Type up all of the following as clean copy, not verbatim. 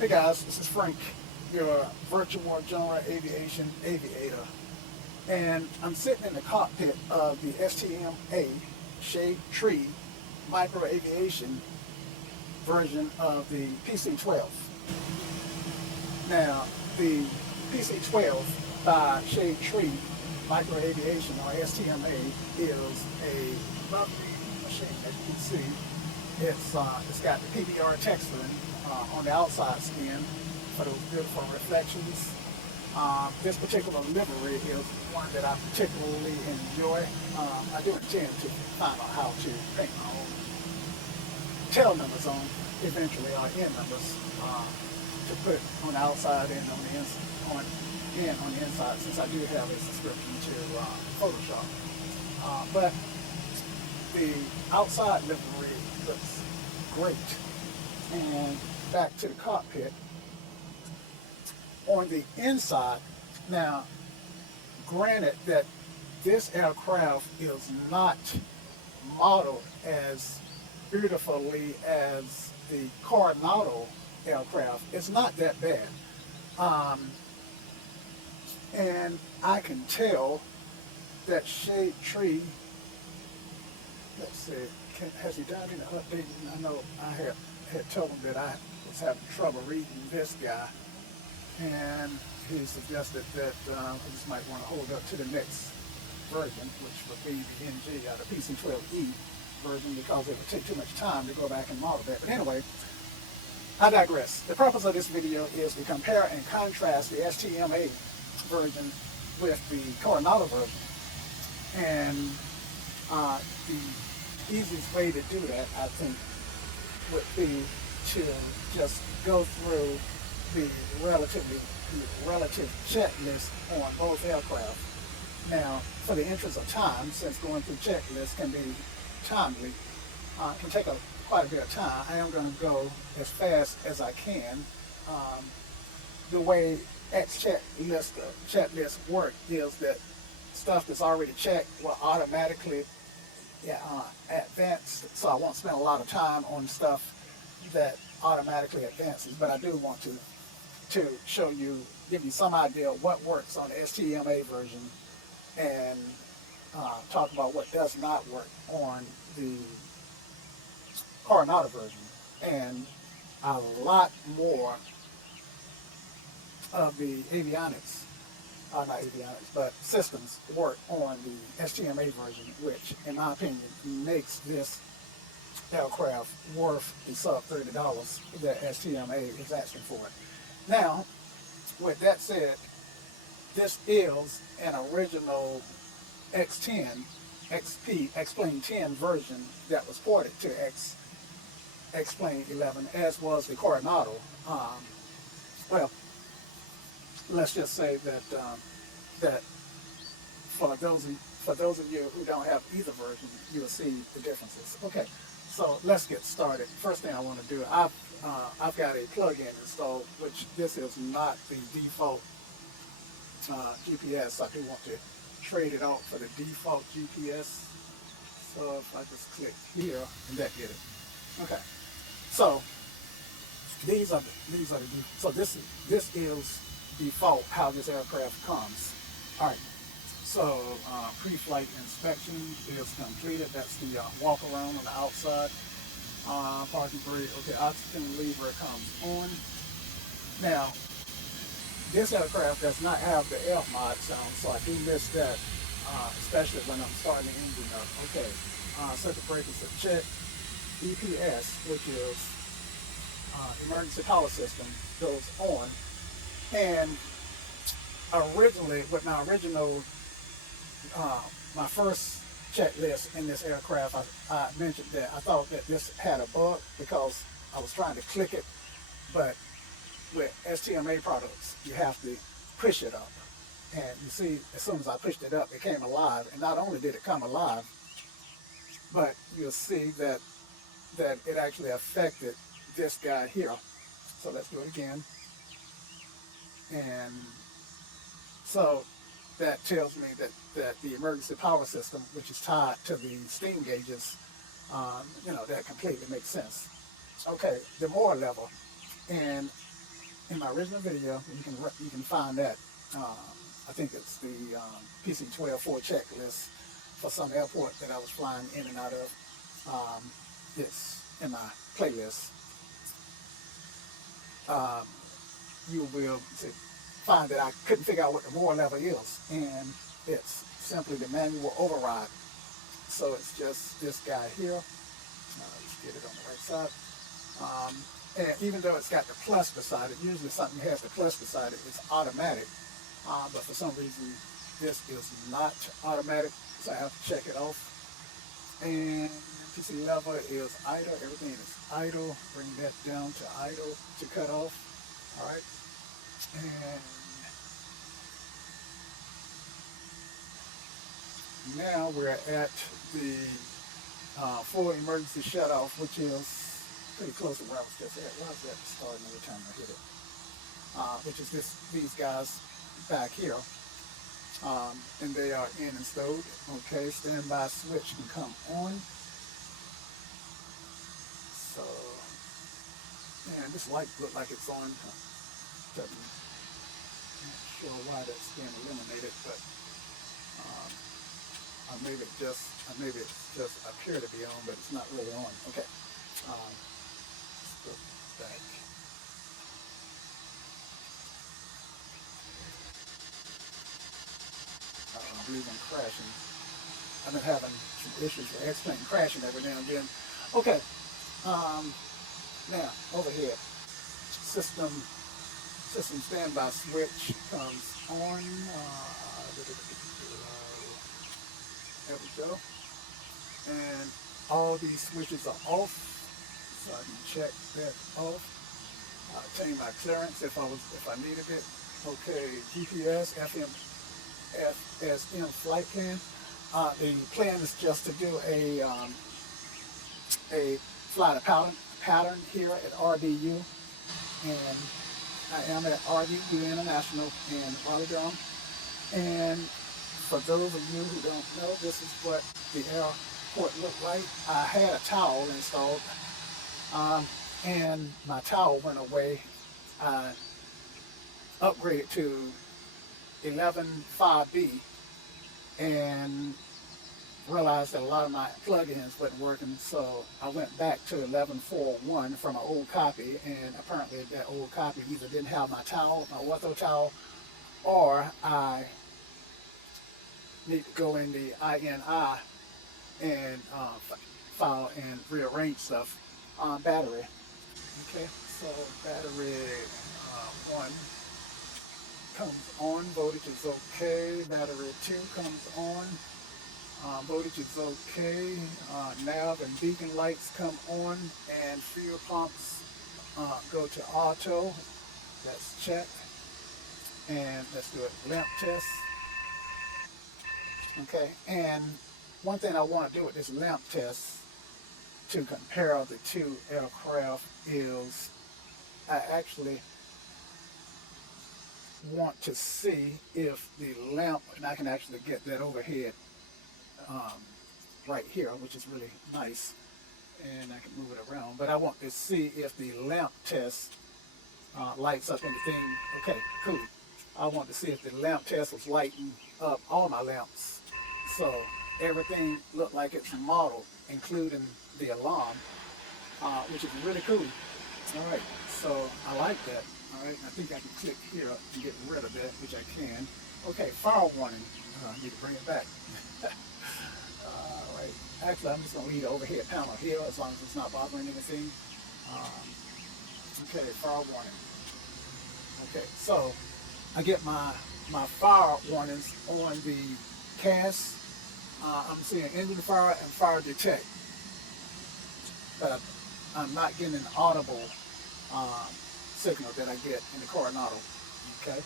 Hey guys, this is Frank, your virtual general aviation aviator, and I'm sitting in the cockpit of the STMA Shade Tree Micro Aviation version of the PC-12. Now, the PC-12 by Shade Tree Micro Aviation, or STMA, is a lovely machine. As you can see, it's got the PBR texturing on the outside skin for those beautiful reflections. This particular livery is one that I particularly enjoy. I do intend to find out how to paint my own tail numbers on eventually, or end numbers, to put on the outside and on the inside, since I do have a subscription to Photoshop. But the outside livery looks great. And back to the cockpit. On the inside, now, granted that this aircraft is not modeled as beautifully as the Carenado aircraft, it's not that bad. And I can tell that Shade Tree, let's see, has he done any updating? I know I had told him that I was having trouble reading this guy, and he suggested that I just might want to hold up to the next version, which would be the NG, the PC-12E version, because it would take too much time to go back and model that. But anyway, I digress. The purpose of this video is to compare and contrast the STMA version with the Carenado version. And the easiest way to do that, I think, would be to just go through the relative checklist on both aircraft. Now, for the interest of time, since going through checklists can be timely, can take quite a bit of time, I am going to go as fast as I can. The way checklists work is that stuff that's already checked will automatically advance, so I won't spend a lot of time on stuff that automatically advances, but I do want to show you, give you some idea of what works on the STMA version, and talk about what does not work on the Carenado version. And a lot more of the avionics, not avionics, but systems work on the STMA version, which, in my opinion, makes this aircraft worth the sub $30 that STMA is asking for it. Now, with that said, this is an original X10, XP, X-Plane 10 version that was ported to X-Plane 11, as was the Carenado. Well, let's just say that that for those of you who don't have either version, you'll see the differences. Okay, so let's get started. First thing I want to do, I've got a plug-in installed, which this is not the default GPS. I do want to trade it out for the default GPS. So if I just click here, and that did it. Okay, so these are the so this is default how this aircraft comes. All right. So pre-flight inspection is completed. That's the walk around on the outside. Parking brake. Okay, oxygen lever comes on. Now, this aircraft does not have the F mod sound, so I do miss that, especially when I'm starting the engine up. Okay, circuit breakers are checked. EPS, which is emergency power system, goes on. And originally, with my my first checklist in this aircraft, I mentioned that I thought that this had a bug because I was trying to click it, but with STMA products, you have to push it up. And you see, as soon as I pushed it up, it came alive. And not only did it come alive, but you'll see that it actually affected this guy here. So let's do it again. And so that tells me that the emergency power system, which is tied to the steam gauges, that completely makes sense. Okay, the more level. And in my original video, you can find that. I think it's the PC-12 full checklist for some airport that I was flying in and out of. It's in my playlist. You will find that I couldn't figure out what the war level is, and it's simply the manual override. So it's just this guy here. Let's get it on the right side. And even though it's got the plus beside it, usually something has the plus beside it, it's automatic. But for some reason, this is not automatic, so I have to check it off. And PC level is idle. Everything is idle. Bring that down to idle to cut off. All right. And now we're at the full emergency shutoff, which is pretty close to where I was just at. Why is that starting every time I hit it? Which is these guys back here. And they are in and stowed. Okay, standby switch can come on. So, man, this light looks like it's on. I'm not sure why that's being illuminated, but maybe it just appear to be on, but it's not really on. Okay, let's go back. I believe I'm crashing. I've been having some issues with X-Plane crashing every now and then. Okay, now over here, system standby switch comes on. There we go. And all these switches are off, so I can check that off. Obtain my clearance if I needed it. Okay, GPS, FSM flight plan. The plan is just to do a flight pattern here at RDU, and I am at RDU International in Raleigh. And for those of you who don't know, this is what the airport looked like. I had a towel installed, and my towel went away. I upgraded to 11.5B and realized that a lot of my plugins wasn't working, so I went back to 11.4.1 from an old copy, and apparently that old copy either didn't have my towel, my ortho towel, or I need to go in the INI and file and rearrange stuff on battery. Okay, so battery 1 comes on, voltage is okay. Battery 2 comes on, voltage is okay. Nav and beacon lights come on, and fuel pumps go to auto. That's checked. And let's do a lamp test. Okay, and one thing I want to do with this lamp test to compare the two aircraft is I actually want to see if the lamp, and I can actually get that overhead right here, which is really nice, and I can move it around, but I want to see if the lamp test lights up anything. Okay, cool. I want to see if the lamp test was lighting up all my lamps. So everything looked like it's modeled, including the alarm, which is really cool. All right, so I like that. All right, I think I can click here and get rid of that, which I can. Okay, fire warning. I need to bring it back. All right, actually I'm just going to leave the overhead panel here as long as it's not bothering anything. Okay, fire warning. Okay, so I get my fire warnings on the CAS. I'm seeing engine fire and fire detect, but I'm not getting an audible signal that I get in the Carenado. Okay,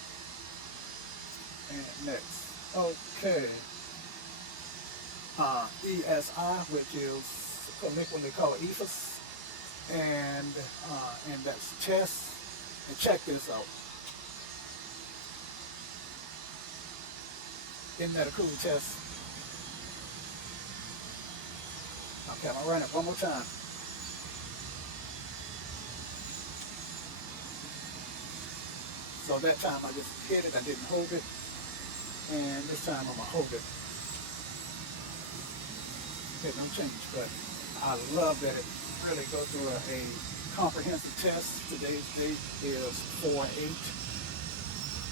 and next, okay, ESI, which is colloquially called EFIS, and that's test. And check this out. Isn't that a cool test? Okay, I'm gonna run it one more time. So that time I just hit it, I didn't hold it, and this time I'm gonna hold it. Okay, no change, but I love that it really goes through a comprehensive test. Today's date is 4/8,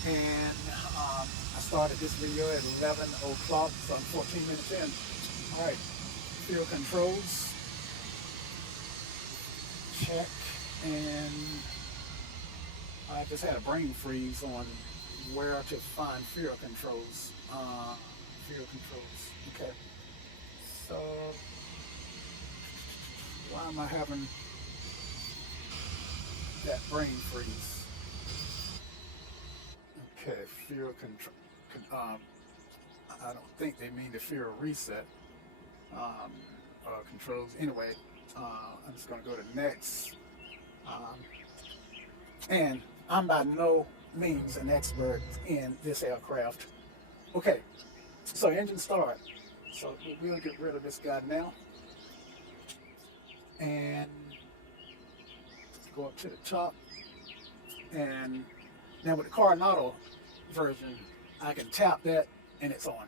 and I started this video at 11 o'clock, so I'm 14 minutes in. All right, field controls, check, and I just had a brain freeze on where to find field controls. Okay. So, why am I having that brain freeze? Okay, field control. I don't think they mean the field reset controls. Anyway, I'm just going to go to next. And I'm by no means an expert in this aircraft. Okay, so engine start. So we'll get rid of this guy now. And go up to the top. And now with the Carenado version, I can tap that and it's on.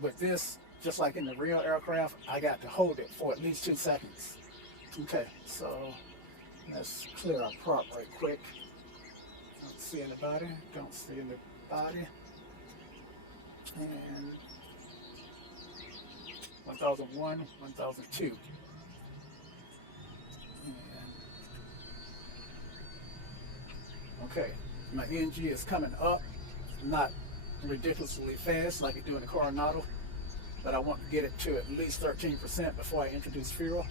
With this, just like in the real aircraft, I got to hold it for at least 2 seconds. Okay, so let's clear our prop right quick. Don't see anybody, don't see anybody. And 1001, 1002. And okay, my NG is coming up, not ridiculously fast like you do in the Carenado, but I want to get it to at least 13% before I introduce fuel.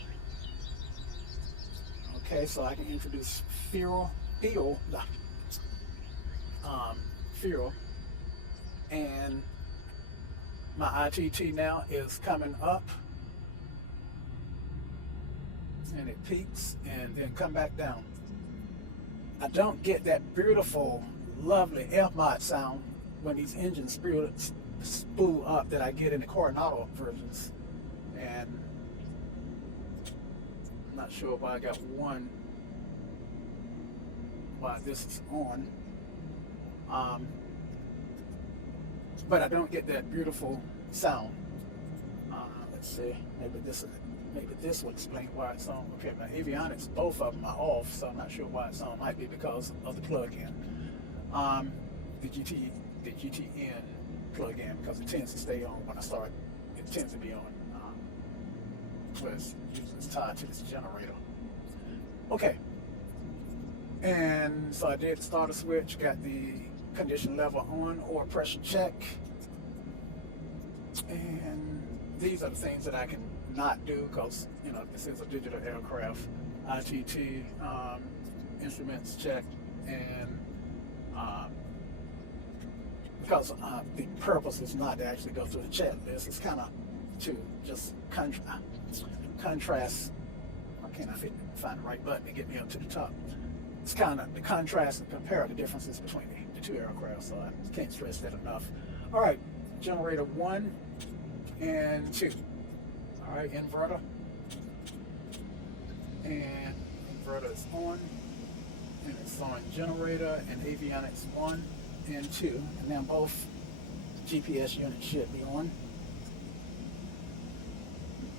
Okay, so I can introduce fuel, and my ITT now is coming up, and it peaks and then come back down. I don't get that beautiful, lovely F-mod sound when these engines spool up that I get in the Carenado versions, and I'm not sure why I got one, why this is on, but I don't get that beautiful sound. Let's see, maybe this will explain why it's on. Okay, my avionics, both of them are off, so I'm not sure why it's on. Might be because of the plug-in, the GTN plug-in, because it tends to stay on when I start. It tends to be on. Because it's tied to this generator. Okay, and so I did start a switch, got the condition level on or pressure check, and these are the things that I can not do because, you know, this is a digital aircraft. ITT, instruments check, and because the purpose is not to actually go through the checklist, it's kind of to just contrast. Why can't I find the right button to get me up to the top? It's kind of the contrast and compare the differences between the two aircraft, so I can't stress that enough. All right, generator 1 and 2. All right, inverter. And inverter is on, and it's on generator and avionics 1 and 2, and now both GPS units should be on.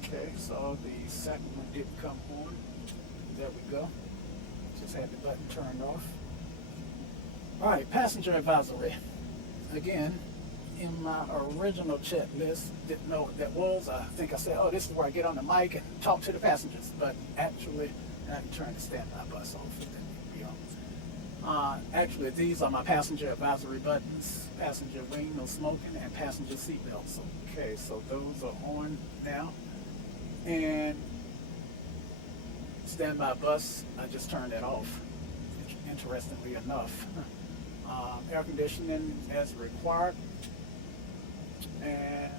Okay, so the second one didn't come on. There we go. Just had the button turned off. All right, passenger advisory. Again, in my original checklist, didn't know what that was. I think I said, oh, this is where I get on the mic and talk to the passengers. But actually, I can turn the standby bus off. Actually, these are my passenger advisory buttons: passenger wing, no smoking, and passenger seat belts. Okay, so those are on now. And standby bus, I just turned that off, interestingly enough. Air conditioning as required. And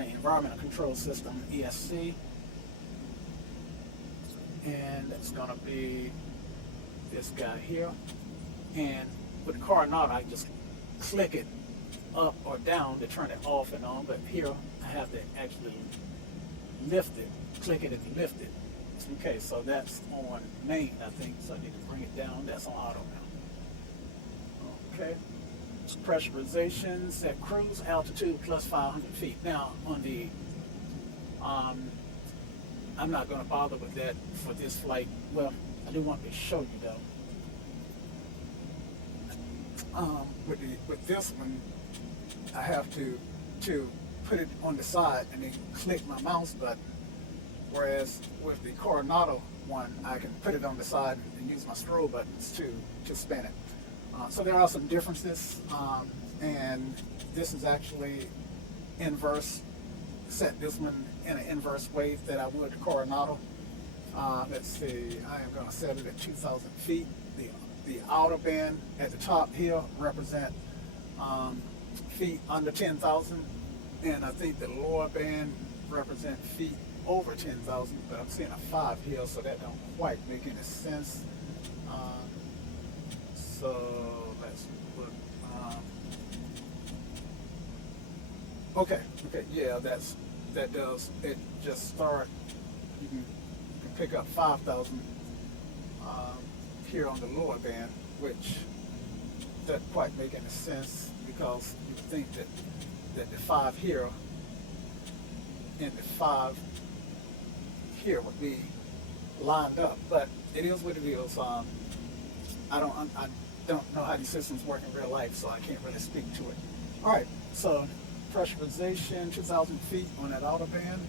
environmental control system, ESC. And it's going to be this guy here. And with the Carenado, I just click it up or down to turn it off and on, but here I have to actually lift it, click it and lift it, Okay, so that's on main, I think, so I need to bring it down. That's on auto now. Okay. Pressurization, set cruise altitude plus 500 feet. Now, on the, I'm not going to bother with that for this flight. Well, I do want to show you though. With this one, I have to put it on the side and then click my mouse button. Whereas with the Carenado one, I can put it on the side and use my scroll buttons to spin it. So there are some differences, and this is actually inverse. Set this one in an inverse way that I would the Carenado. Let's see, I am going to set it at 2,000 feet. The outer band at the top here represent feet under 10,000, and I think the lower band represent feet over 10,000, but I'm seeing a 5 here, so that don't quite make any sense. So let's put, okay, yeah, that does, it just start, you can pick up 5,000 here on the lower band, which doesn't quite make any sense, because you think that the 5 here and the 5 here would be lined up, but it is what it is. I don't know how these systems work in real life, so I can't really speak to it. All right, so pressurization 2,000 feet on that outer band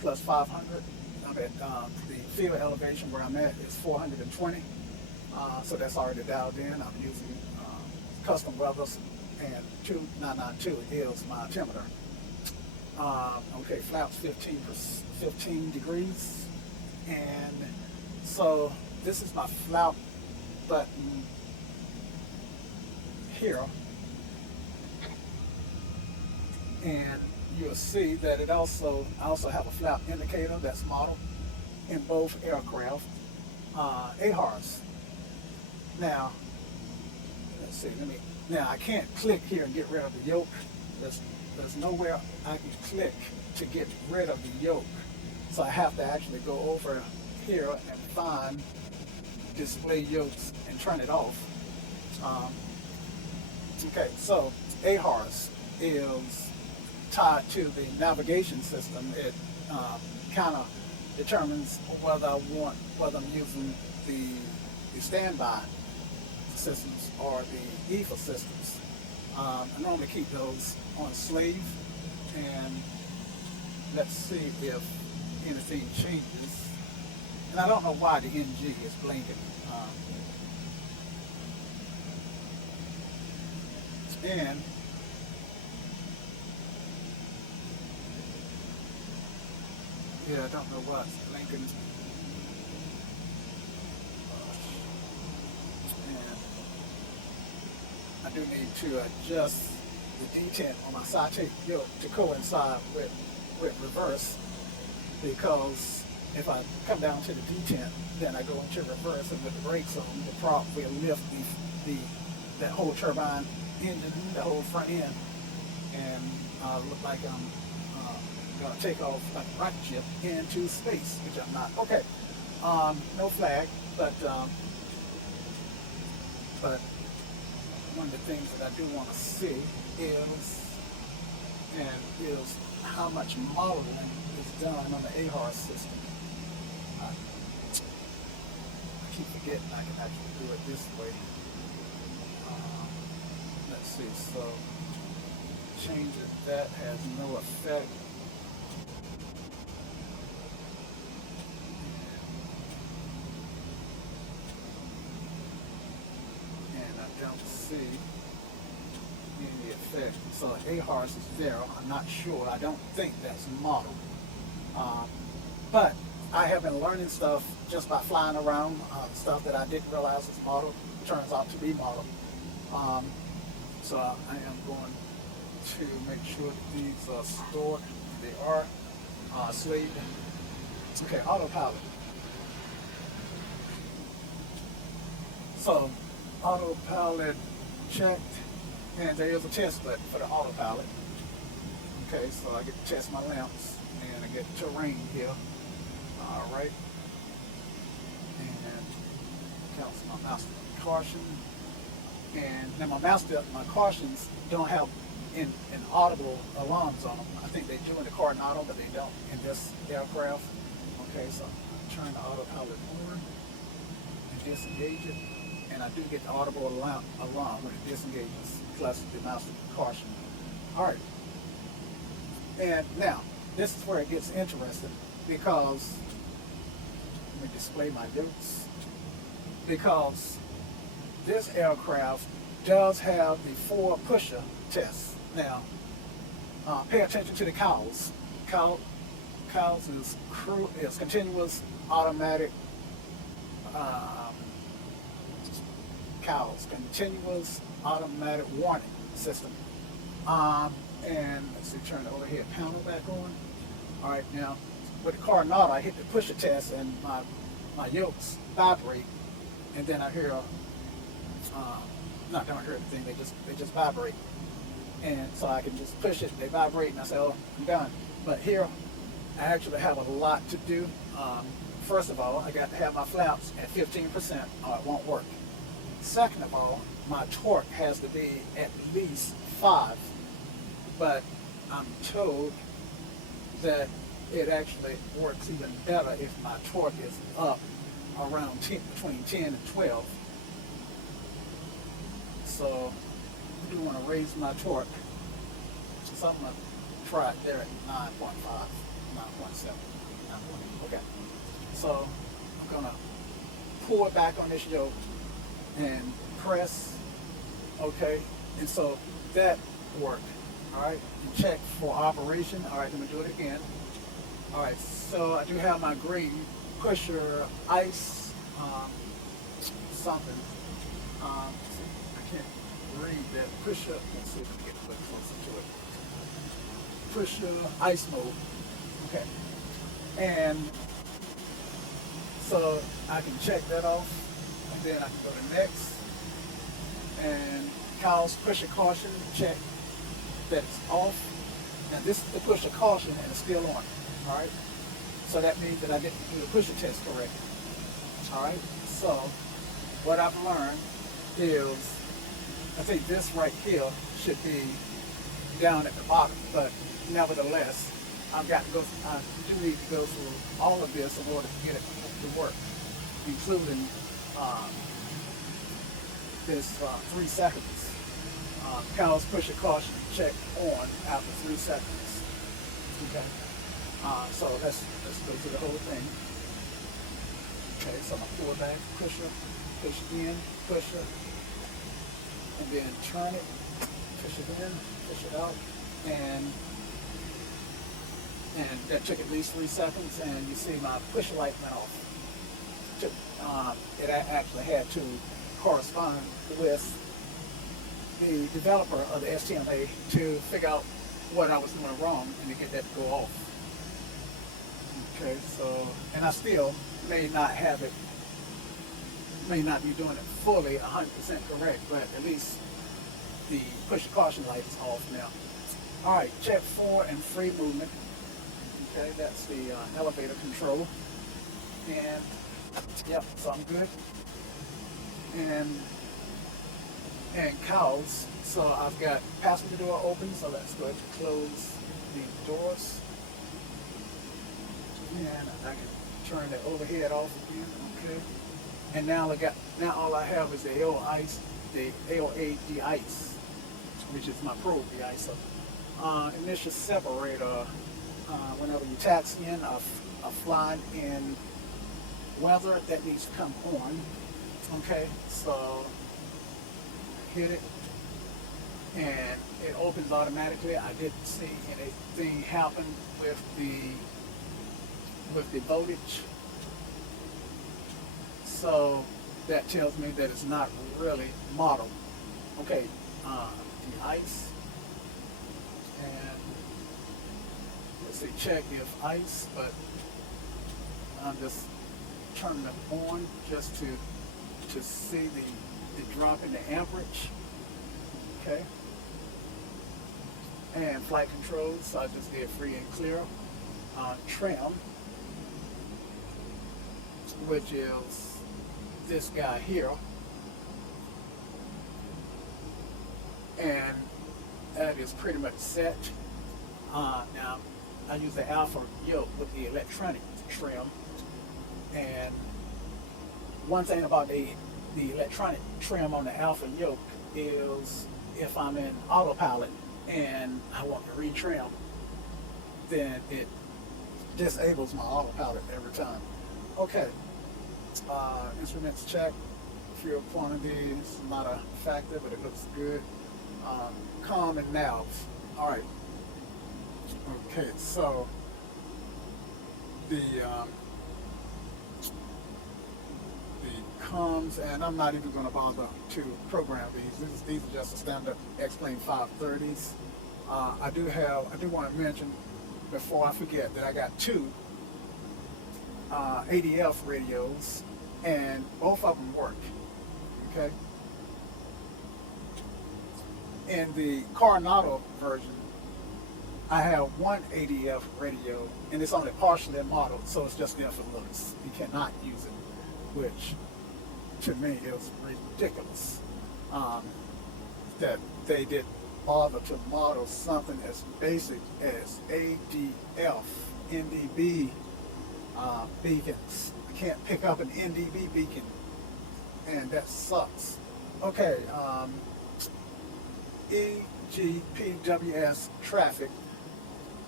plus 500. I'm at the field elevation where I'm at is 420, so that's already dialed in. I'm using custom weathers, and 2992 is my altimeter. Okay, flaps 15 degrees, and so this is my flap button here, and you'll see that I also have a flap indicator that's modeled in both aircraft, AHRS. Now, let's see, now I can't click here and get rid of the yoke. There's nowhere I can click to get rid of the yoke. So I have to actually go over here and find display yokes and turn it off. Okay, so AHRS is tied to the navigation system. It kind of determines whether I'm using the standby systems or the EFIS systems. I normally keep those on slave, and let's see if anything changes. And I don't know why the NG is blinking. And yeah, I don't know why it's blinking. And I do need to adjust the detent on my side yoke to coincide with reverse, because if I come down to the detent, then I go into reverse, and with the brakes on, the prop will lift that whole turbine engine, the whole front end, and look like I'm going to take off like a rocket ship into space, which I'm not. Okay, no flag, but one of the things that I do want to see is how much modeling is done on the AHRS system. I keep forgetting I can actually do it this way. Let's see, so change it, that has no effect. And I don't see any effect. So AHRS is there, I'm not sure. I don't think that's modeled. But I have been learning stuff just by flying around, stuff that I didn't realize was modeled, turns out to be modeled. So I am going to make sure that these are stored. They are slaved. Okay, autopilot. So autopilot checked, and there is a test button for the autopilot. Okay, so I get to test my lamps, and I get terrain here. All right. And counts my master caution. And now my cautions don't have an audible alarms on them. I think they do in the Carenado, but they don't in this aircraft. Okay, so I'm turning the autopilot on and disengage it. And I do get the audible alarm when it disengages, plus the master caution. All right. And now, this is where it gets interesting, because, let me display my notes, because this aircraft does have the 4 pusher tests. Now, pay attention to the cows. Cows is continuous automatic continuous automatic warning system. And let's see, turn the overhead panel back on. All right, now with the Carenado, I hit the pusher test and my yokes vibrate, and then I hear don't hear anything. They just vibrate, and so I can just push it. They vibrate, and I say, oh, I'm done. But here, I actually have a lot to do. First of all, I got to have my flaps at 15%, or it won't work. Second of all, my torque has to be at least 5, but I'm told that it actually works even better if my torque is up around between 10 and 12. So I do want to raise my torque. So I'm going to try it there at 9.5, 9.7, 9.8. Okay. So I'm going to pull it back on this yoke and press. Okay. And so that worked. All right. And check for operation. All right. Let me do it again. All right. So I do have my green pusher ice something. I can't read that pusher. Let's see if we can get a little closer to it. Pusher ice mode. Okay. And so I can check that off, and then I can go to next. And cows pusher caution, check that it's off. Now this is the pusher caution and it's still on. All right. So that means that I didn't do the pusher test correctly. All right. So what I've learned is, I think this right here should be down at the bottom, but nevertheless, I do need to go through all of this in order to get it to work, including this 3 seconds. Cows pusher caution check on after 3 seconds. Okay. So let's go through the whole thing. Okay, so I'm gonna pull back, pusher, push in, pusher, and then turn it, push it in, push it out, and that took at least 3 seconds, and you see my push light went off. It actually had to correspond with the developer of the STMA to figure out what I was doing wrong and to get that to go off. Okay, so, and I still may not be doing it fully 100% correct, but at least the push caution light is off now. All right, check for and free movement. Okay, that's the elevator control. And yep, so I'm good. And cows. So I've got passenger door open, so let's go ahead and close the doors. And I can turn the overhead off again. Okay. And now all I have is the AOA de-ice, which is my probe de-icer. Initial separator. Whenever you taxi in a flying in weather, that needs to come on. Okay, so hit it and it opens automatically. I didn't see anything happen with the voltage, so that tells me that it's not really modeled. Okay, the ice, and let's see, check if ice, but I'm just turning it on just to see the drop in the amperage. Okay. And flight controls, so I just did free and clear. Trim. which is this guy here, and that is pretty much set. Now I use the alpha yoke with the electronic trim, and one thing about the electronic trim on the alpha yoke is if I'm in autopilot and I want to retrim, then it disables my autopilot every time. Okay, instruments check, fuel quantity is not a factor, but it looks good. Comm and nav. All right. Okay, so the comms, and I'm not even going to bother to program these. These are just the standard X-Plane 530s. I do want to mention before I forget that I got two ADF radios, and both of them work. Okay. In the Carenado version, I have one ADF radio, and it's only partially modeled, so it's just there for looks. You cannot use it, which to me is ridiculous that they did bother to model something as basic as ADF, NDB beacons. I can't pick up an NDB beacon, and that sucks. Okay, EGPWS traffic.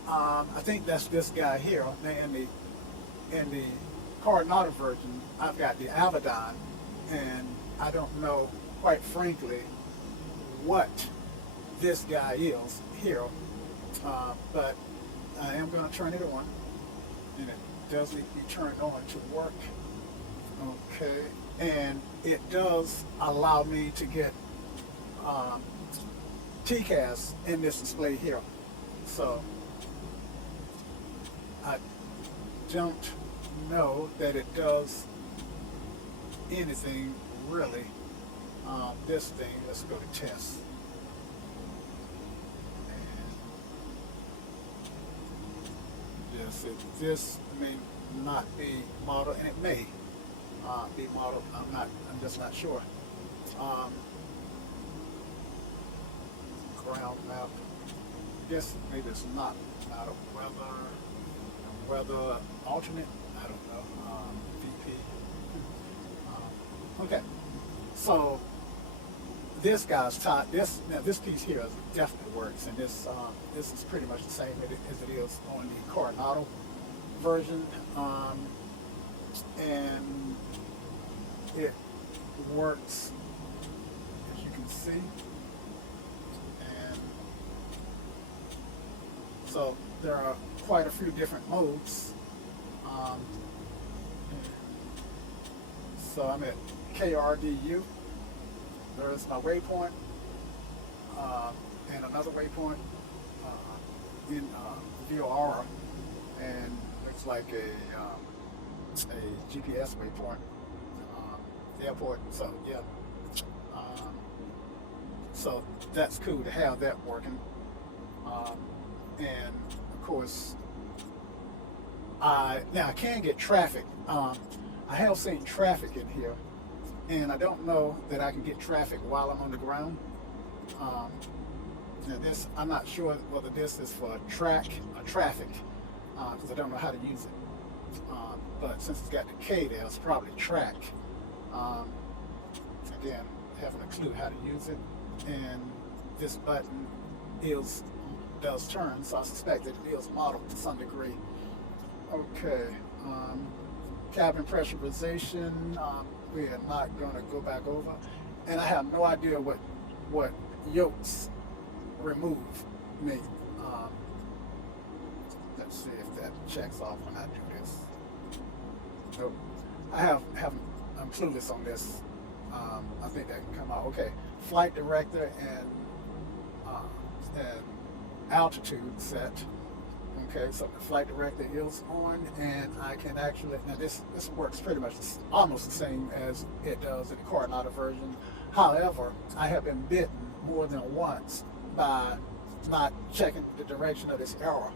I think that's this guy here. In the Carenado version, I've got the Abaddon, and I don't know, quite frankly, what this guy is here, but I am going to turn it on, and it does need to be turned on to work. Okay, and it does allow me to get TCAS in this display here, so I don't know that it does anything really. This thing, let's go to test. And yes, this may not be modeled, and it may be modeled. I'm just not sure. Ground map. Yes, maybe it's not a weather alternate. I don't know. VP. Okay, so this guy's taught this. Now this piece here definitely works, and this is pretty much the same as it is on the Carenado version, and it works as you can see. And so there are quite a few different modes. So I'm at KRDU. There's my waypoint, and another waypoint in VOR, and looks like a GPS waypoint, the airport. So yeah, so that's cool to have that working. And of course, I can get traffic. I have seen traffic in here, and I don't know that I can get traffic while I'm on the ground. Now this, I'm not sure whether this is for traffic, because I don't know how to use it. But since it's got the K there, it's probably track. Again, having a clue how to use it, and this button does turn, so I suspect that it is modeled to some degree. Okay, cabin pressurization, we are not going to go back over, and I have no idea what yokes remove mean. Let's see if that checks off when I do this. Nope, I'm clueless on this. I think that can come out. Okay, flight director and altitude set. Okay, so the flight director is on, and I can actually, now this works pretty much almost the same as it does in the Carenado version. However, I have been bitten more than once by not checking the direction of this arrow.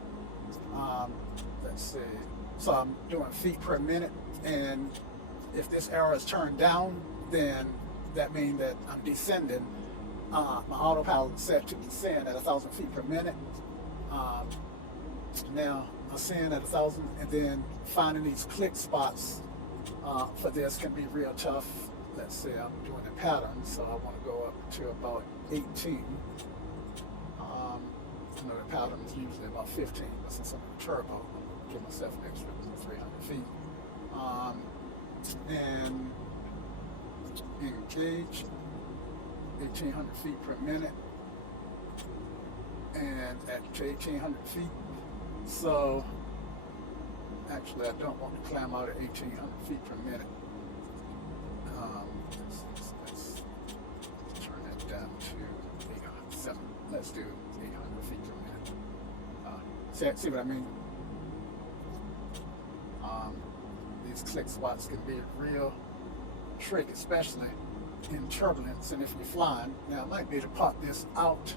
Let's see, so I'm doing feet per minute, and If this arrow is turned down, then that means that I'm descending. My autopilot is set to descend at 1,000 feet per minute. Now ascend at 1,000, and then finding these click spots for this can be real tough. Let's say I'm doing a pattern, so I want to go up to about 18. You know, the pattern is usually about 15, but since I'm in a turbo, I'm going to give myself an extra 300 feet. And engage 1,800 feet per minute, and at 1,800 feet. So actually, I don't want to climb out at 1,800 feet per minute. Let's turn that down to 807. Let's do 800 feet per minute. See what I mean? These click spots can be a real trick, especially in turbulence, and if you're flying. Now, I might be able to pop this out.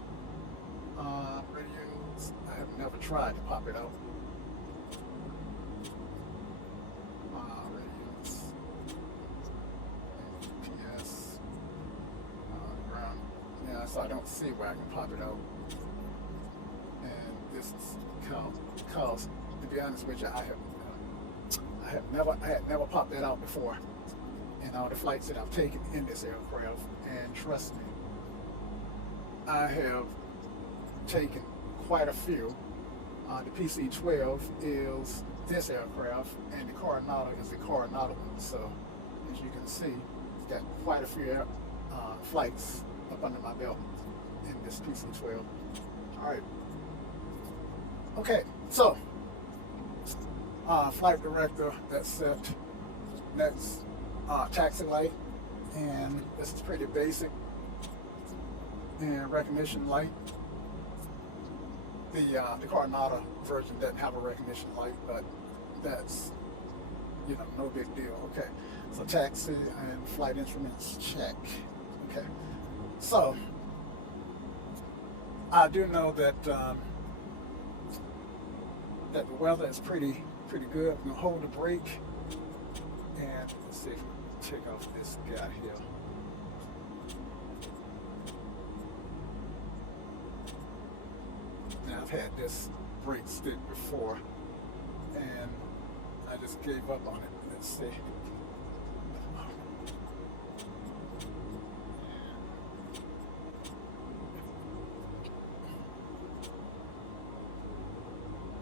Radios, I have never tried to pop it out. Radios, PS, ground. Yeah, so I don't see where I can pop it out. And this is because, to be honest with you, I had never popped that out before in all the flights that I've taken in this aircraft, and trust me, I have taken quite a few. The PC-12 is this aircraft, and the Carenado is the Carenado one. So, as you can see, got quite a few flights up under my belt in this PC-12. All right. Okay, so flight director, that's set. Next, taxi light, and this is pretty basic. And recognition light. The Carenado version doesn't have a recognition light, but that's, you know, no big deal. Okay, so taxi and flight instruments check. Okay, so I do know that that the weather is pretty good. I'm gonna hold the brake, and let's see if we can take off this guy here. Now, I've had this brake stick before, and I just gave up on it. Let's see.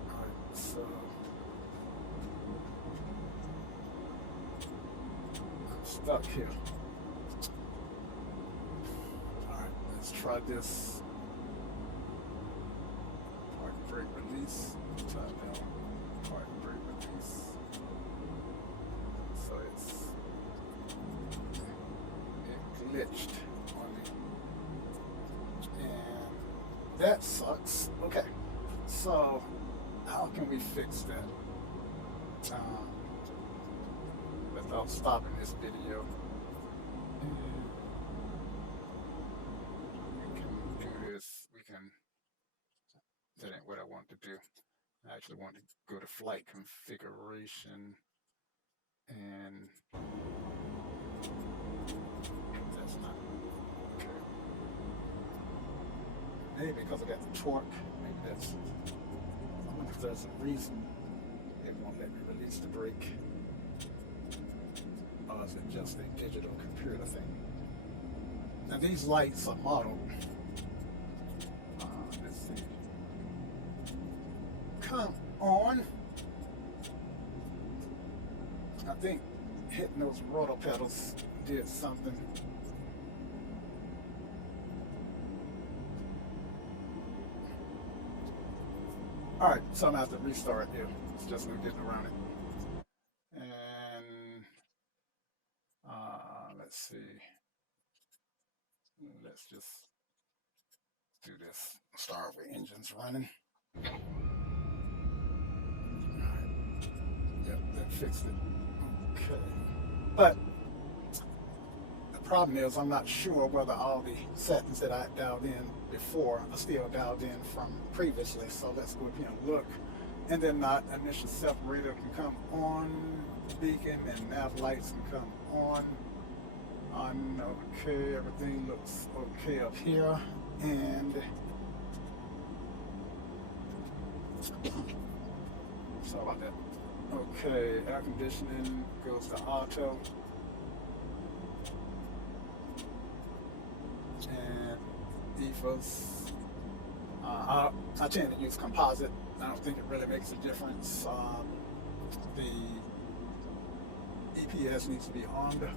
Alright, so I'm stuck here. Alright, let's try this. Brake release, top down, park brake release. So it glitched on me, and that sucks. Okay, so how can we fix that without stopping this video? We can do this. We can. That ain't what I want to do. I actually want to go to flight configuration, and that's not okay. Maybe because I got the torque, maybe that's, I wonder if there's a reason it won't let me release the brake. Or is it just a digital computer thing? Now these lights are modeled. Let's see. Come on. I think hitting those rotor pedals did something. Alright, so I'm gonna have to restart here. It's just no getting around it. And let's see. Let's just do this. Start with engines running. Yep, that fixed it. Okay. But the problem is I'm not sure whether all the settings that I dialed in before are still dialed in from previously. So let's go up here and look. And then my initial separator can come on. beacon and nav lights can come on. Okay, everything looks okay up here, and sorry about that. Okay, air conditioning goes to auto, and EFIS. I tend to use composite. I don't think it really makes a difference. The EPS needs to be armed,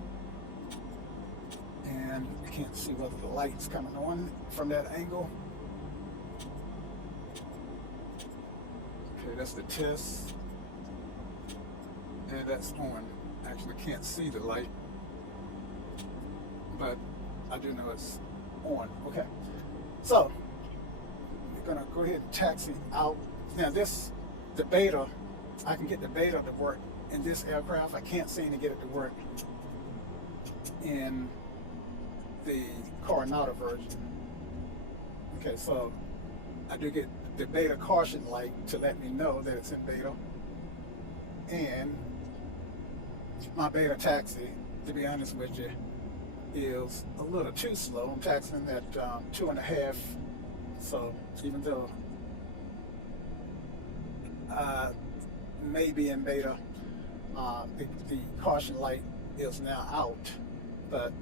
and I can't see whether the light's coming on from that angle. Okay, that's the test, and that's on. Actually, can't see the light, but I do know it's on. Okay, so we're gonna go ahead and taxi out. Now the beta, I can get the beta to work in this aircraft. I can't seem to get it to work in the Carenado version. Okay, so I do get the beta caution light to let me know that it's in beta, and my beta taxi, to be honest with you, is a little too slow. I'm taxiing at 2.5, so even though maybe in beta, the caution light is now out, but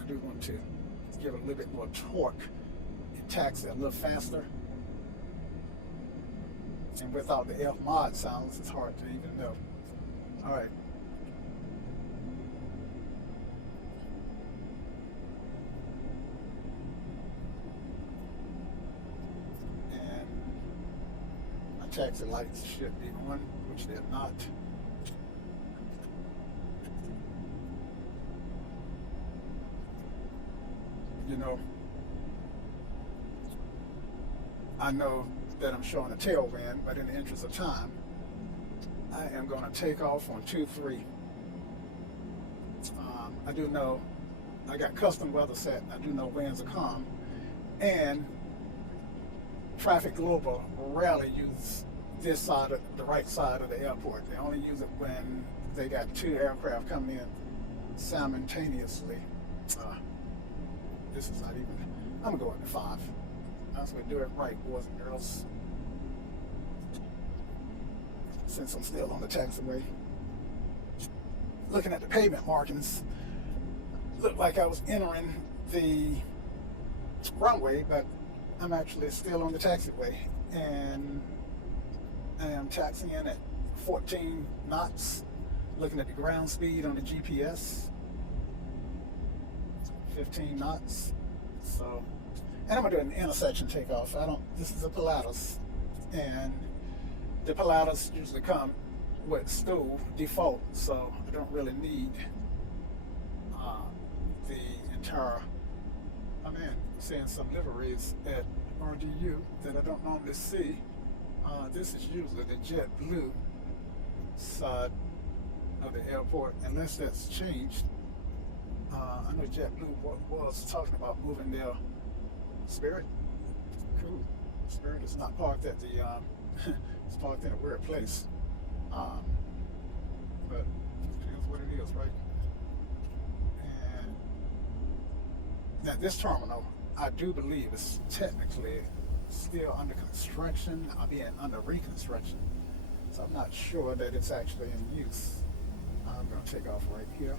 I do want to give it a little bit more torque and taxi a little faster. And without the F mod sounds, it's hard to even know. All right. And my taxi lights should be on, which they're not. You know, I know that I'm showing a tailwind, but in the interest of time, I am going to take off on 2-3. I do know I got custom weather set. I do know winds are calm, and Traffic Global rarely use this side of the right side of the airport. They only use it when they got 2 aircraft coming in simultaneously. This is not even, I'm going to 5. I'm going to do it right, boys and girls. Since I'm still on the taxiway. Looking at the pavement markings, looked like I was entering the runway, but I'm actually still on the taxiway. And I am taxiing at 14 knots, looking at the ground speed on the GPS. 15 knots. So, and I'm gonna do an intersection takeoff. This is a Pilatus, and the Pilatus usually come with stool default, so I don't really need the entire, I'm seeing some liveries at RDU that I don't normally see. This is usually the JetBlue side of the airport, unless that's changed. I know JetBlue was talking about moving their Spirit. Cool. Spirit is not parked at the, it's parked in a weird place. But it is what it is, right? And now this terminal, I do believe is technically still under construction. I mean, under reconstruction. So I'm not sure that it's actually in use. I'm going to take off right here.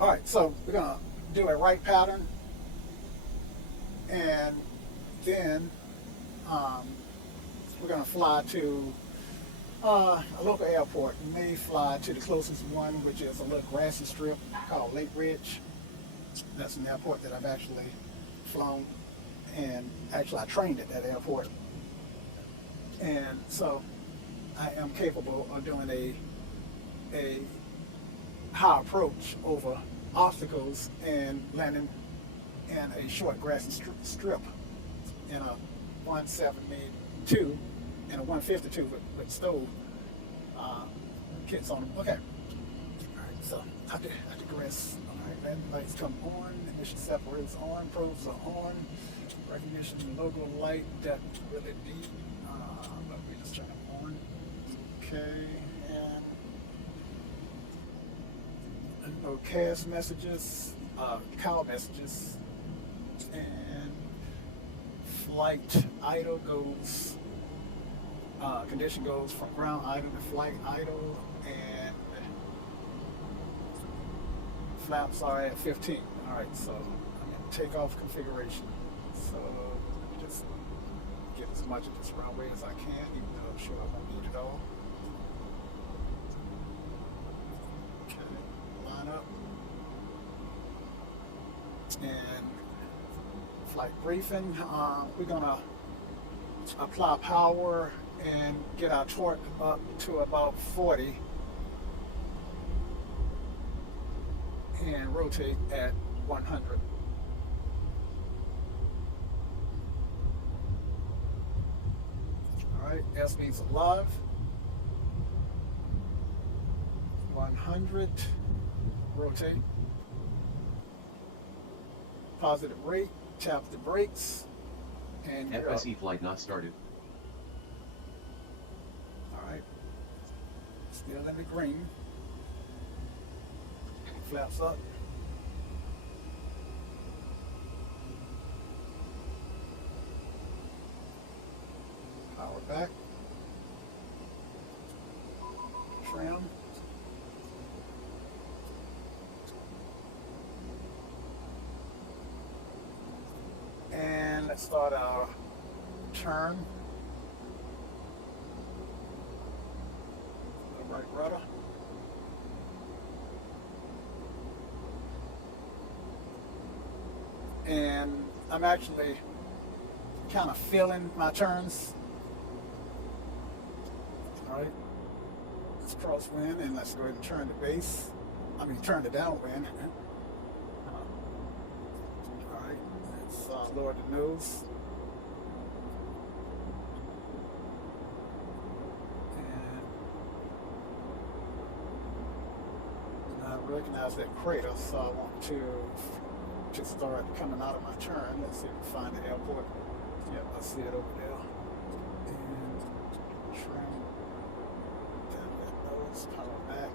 All right, so we're gonna do a right pattern, and then we're gonna fly to a local airport. We may fly to the closest one, which is a little grassy strip called Lake Ridge. That's an airport that I've actually flown, and actually I trained at that airport. And so I am capable of doing a high approach over obstacles and landing in a short grassy strip in a 172 and a 152 with stove kits on them. Okay. All right, so I digress. All right, landing lights come on, emission separators on, probes are on, Recognition logo light, that really deep. But we just turn it on. Okay, and no CAS messages, cow messages, and flight idle goes, condition goes from ground idle to flight idle, and flaps are at 15. All right, so I'm in takeoff configuration. So let me just get as much of this runway as I can, even though I'm sure I won't need it all. Okay, line up. And flight briefing, we're gonna apply power and get our torque up to about 40 and rotate at 100. All right, S means alive. 100, rotate. Positive rate, tap the brakes, and FSE flight not started. All right, still in the green. Flaps up. Power back. Trim. And let's start our turn. The right rudder. And I'm actually kind of feeling my turns. All right, let's crosswind and let's go ahead and turn the base. Turn the downwind. All right, let's lower the nose. And I recognize that crater, so I want to start coming out of my turn. Let's see if we find the airport. Yep, I see it over there. And trim down that nose, power back.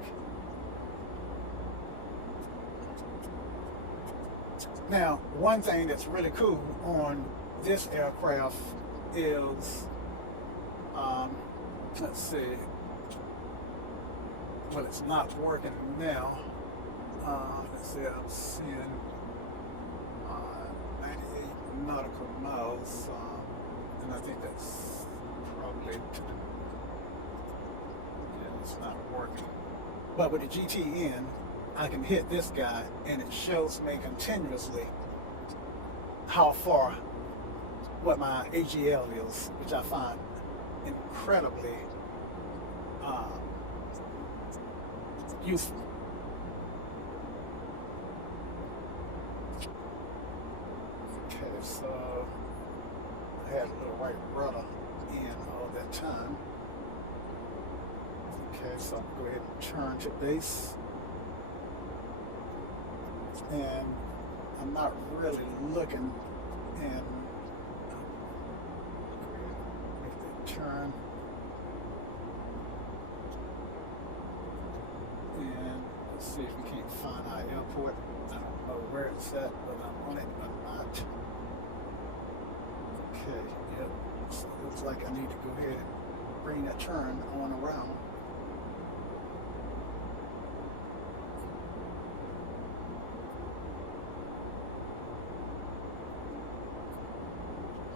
Now, one thing that's really cool on this aircraft is, let's see, well, it's not working now. Let's see, I'm seeing 98 nautical miles, and I think that's probably it's not working. But with the GTN, I can hit this guy and it shows me continuously how far, what my AGL is, which I find incredibly useful. Okay, so I had a little white rudder in all that time. Okay, so I'll go ahead and turn to base. And I'm not really looking, and make that turn. And let's see if we can't find our airport. I don't know where it's at, but I'm on it, but I'm not. Okay, yep. So it looks like I need to go ahead and bring that turn on around.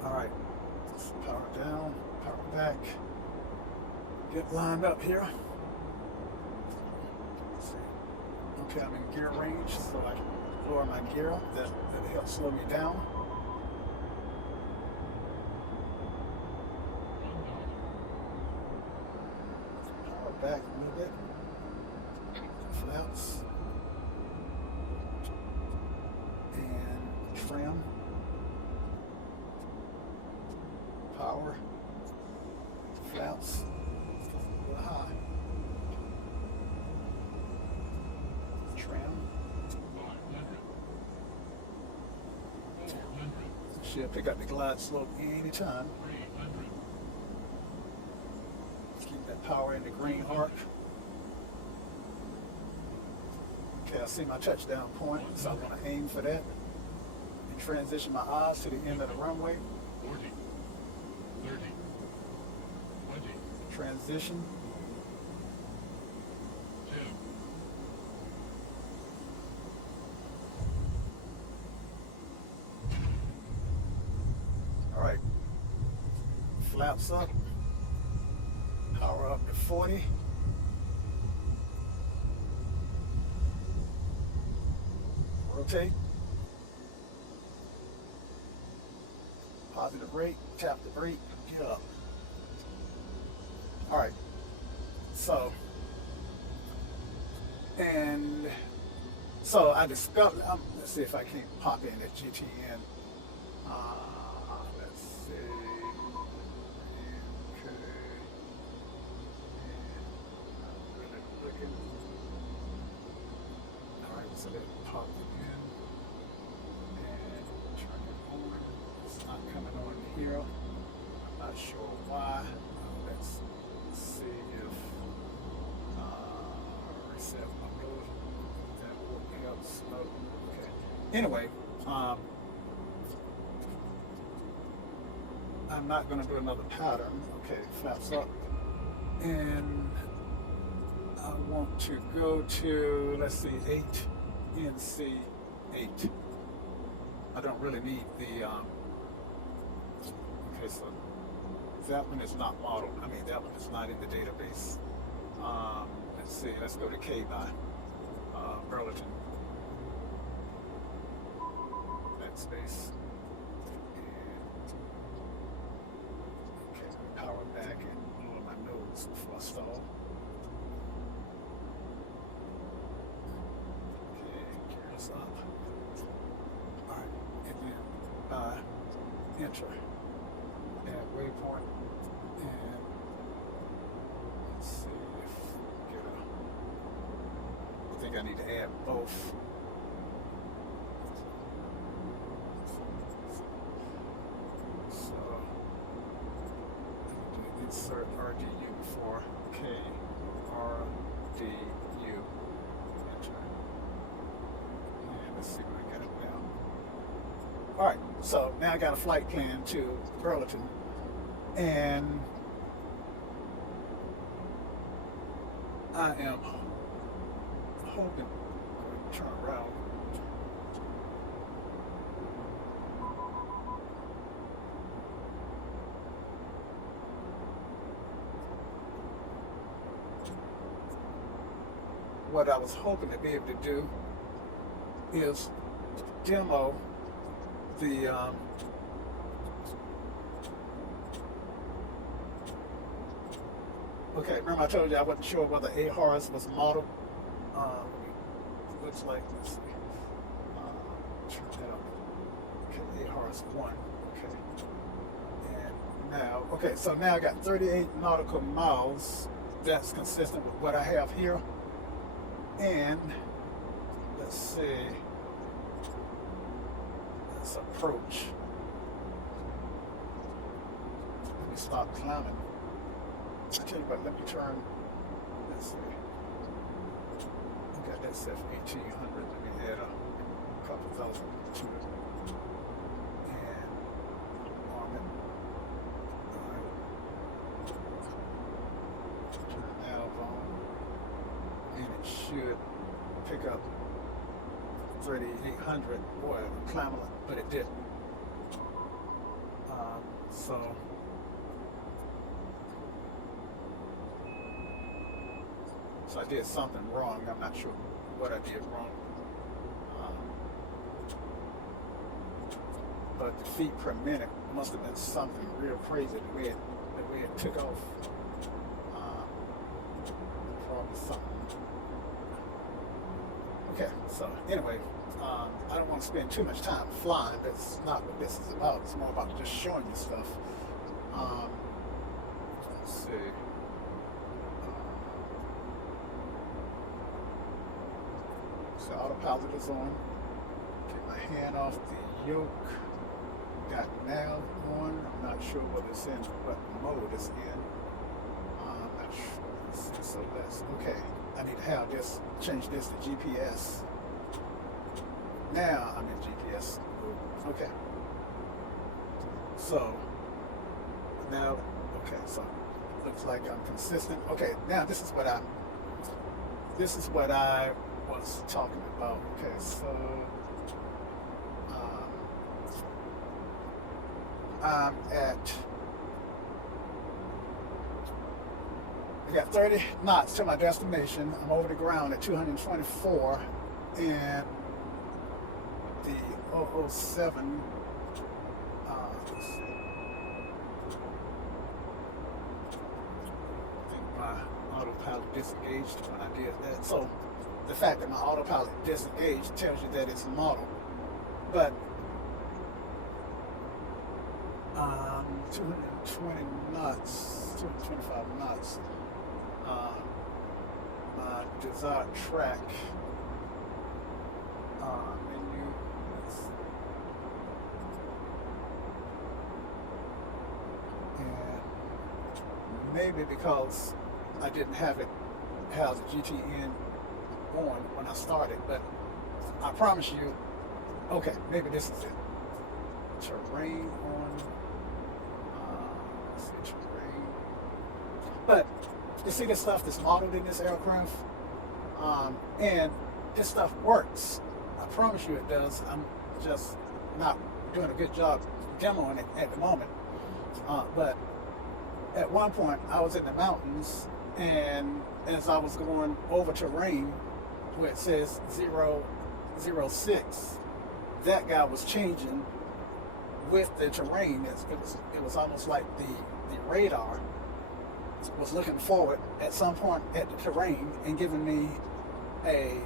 All right, let's power down, power back, get lined up here. Let's see. Okay, I'm in gear range, so I can lower my gear. That helps slow me down. Power back a little bit. Flaps. And trim. Power, flaps, a little high, trim, Should pick up the glide slope anytime. Keep that power in the green arc. Okay, I see my touchdown point, so I want to aim for that. And transition my eyes to the end of the runway. 40, 30, 20, Transition. 10, All right. Flaps up. Power up to 40. Rotate. Positive rate. Tap the brake. Get up. All right. So, I discovered. Let's see if I can pop in at GTN. Let's see. Okay. Really looking. All right. So let's pop it in and turn it on. It's not coming on here. I'm not sure why. Let's see if reset my mode. That will help slow. Okay. Anyway, I'm not going to do another pattern. Okay, flaps up. And I want to go to, let's see, 8, NC 8. I don't really need the, okay, so that one is not modeled. I mean, that one is not in the database. Let's see, let's go to K by Burlington. Backspace. Okay, power back and lower my nose before I stall. Okay, gears up. Alright, and then enter. Add waypoint. And let's see if get a, I think I need to add both. So insert RDU before K RDU. Enter. And let's see what I got it now. Alright, so now I got a flight plan to Burlington. And I am hoping to turn around. What I was hoping to be able to do is demo the okay, remember I told you I wasn't sure whether AHRS was modeled. Looks like, let's see. Turn that up. Okay, AHRS 1. Okay. And now, okay, so now I got 38 nautical miles. That's consistent with what I have here. And let's see. Let's approach. Let me stop climbing. I tell you what, let me turn. Let's see. I got that set for 1800. Let me add a couple thousand to it. And arm it. Alright. Turn the nav on. And it should pick up 3800. Boy, I'm climbing, but it didn't. So I did something wrong. I'm not sure what I did wrong. But the feet per minute must have been something real crazy the way it took off. Probably something. Okay, so anyway, I don't want to spend too much time flying. That's not what this is about. It's more about just showing you stuff. Let's see. So autopilot is on. Get my hand off the yoke. got nav on. I'm not sure what it's in, what mode it's in. I'm not sure. So let's, okay. I need to have this, change this to GPS. Now I'm in GPS mode. Okay. So now, okay, so looks like I'm consistent. Okay, now this is what I was talking about. Okay, so I'm at, I got 30 knots to my destination. I'm over the ground at 224 and the 007. Let's see. I think my autopilot disengaged when I did that. So the fact that my autopilot disengaged tells you that it's model. But 220 knots, 225 knots. My desired track menu is, and maybe because I didn't have the GTN on when I started, but I promise you, okay, maybe this is it. Terrain on, let's see, terrain. But you see this stuff that's modeled in this aircraft, and this stuff works. I promise you it does. I'm just not doing a good job demoing it at the moment. But at one point I was in the mountains, and as I was going over terrain where it says 006, that guy was changing with the terrain. It was almost like the radar was looking forward at some point at the terrain and giving me a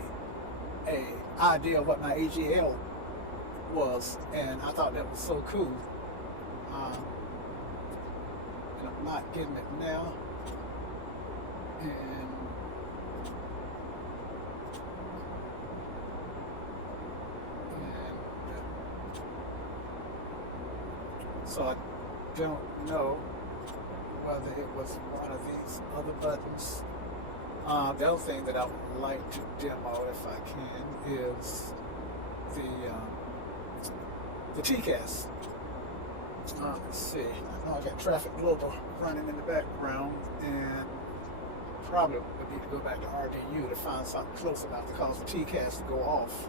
idea of what my AGL was, and I thought that was so cool. And I'm not getting it now. And so I don't know whether it was one of these other buttons. The other thing that I would like to demo, if I can, is the TCAS. Let's see. I know I got Traffic Global running in the background, and probably would need to go back to RDU to find something close enough to cause the TCAS to go off.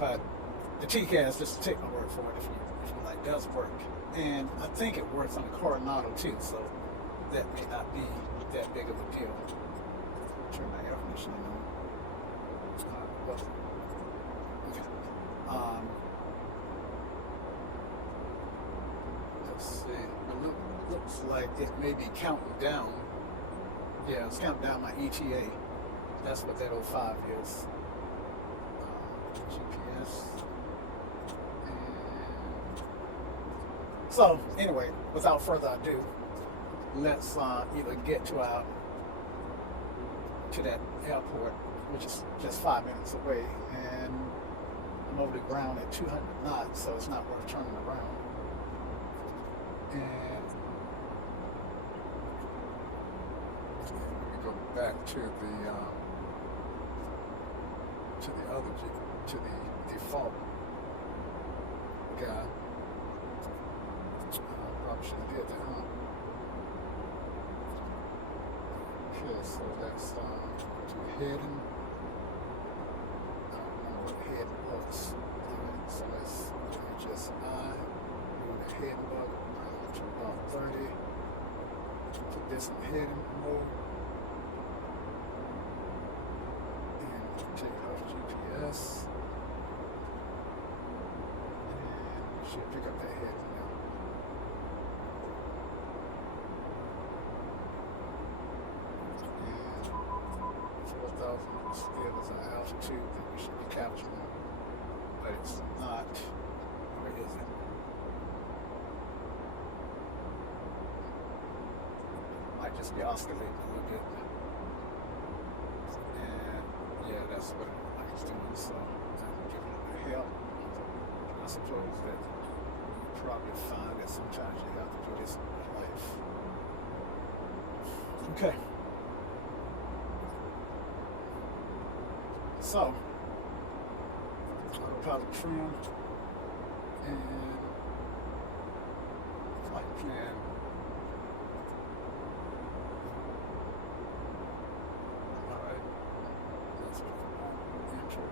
But the TCAS, just take my word for it, if you like, does work. And I think it works on the Carenado too, so that may not be that big of a deal. Turn my air conditioning on. Okay. Let's see. It looks like it may be counting down. Yeah, it's counting down my ETA. That's what that 05 is. GPS. So anyway, without further ado, let's either get to that airport, which is just 5 minutes away, and I'm over the ground at 200 knots, so it's not worth turning around. And let me go back to the default guy. Probably should have did that, huh? Okay, so that's to heading. I don't remember what the head was. Alright, so let's just move the head up to about 30. Put this in heading mode. And take it off GPS. And should pick up that head now. Still is an altitude that we should be capturing, but it's not. Where is it? Might just be oscillating a little bit. And yeah, that's what it's doing. So I'm giving it a help. I suppose that you probably find that sometimes you have to do this in life. Okay. So, autopilot trim and flight plan. Alright. Let's enter.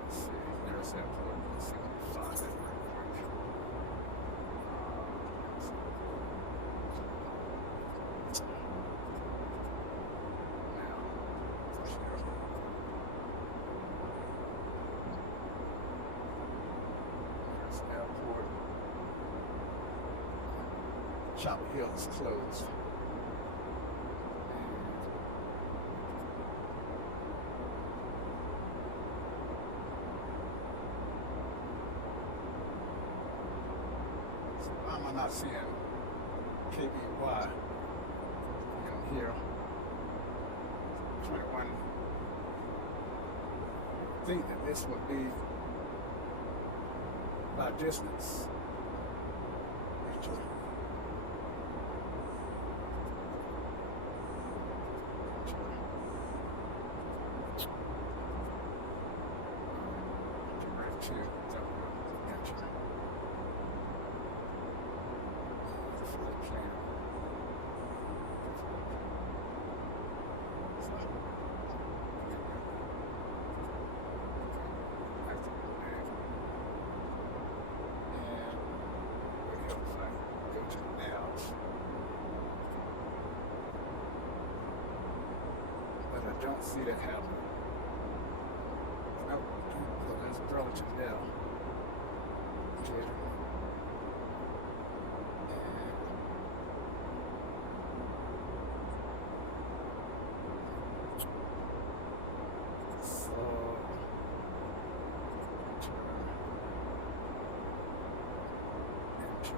Let's see, there's that port. Let's see if we can find it real quick. Airport. Chapel Hill is closed. So why am I not seeing KBY in here? 21. I think that this would be by distance. Actually. Direct to enter. Flight plan. I don't see that happening. Oh, there's Burlington now. Okay. So, enter.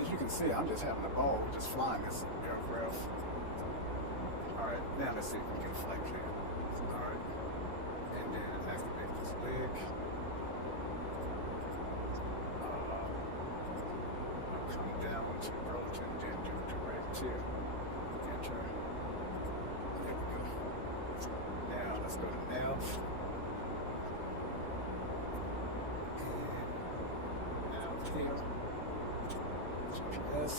As you can see, I'm just having a ball just flying this aircraft. Alright, now let's see if we can flight plan. Alright. And then activate this leg. I'll come down to Burlington, then do direct to enter. There we go. Now let's go to nav. And now here. GPS.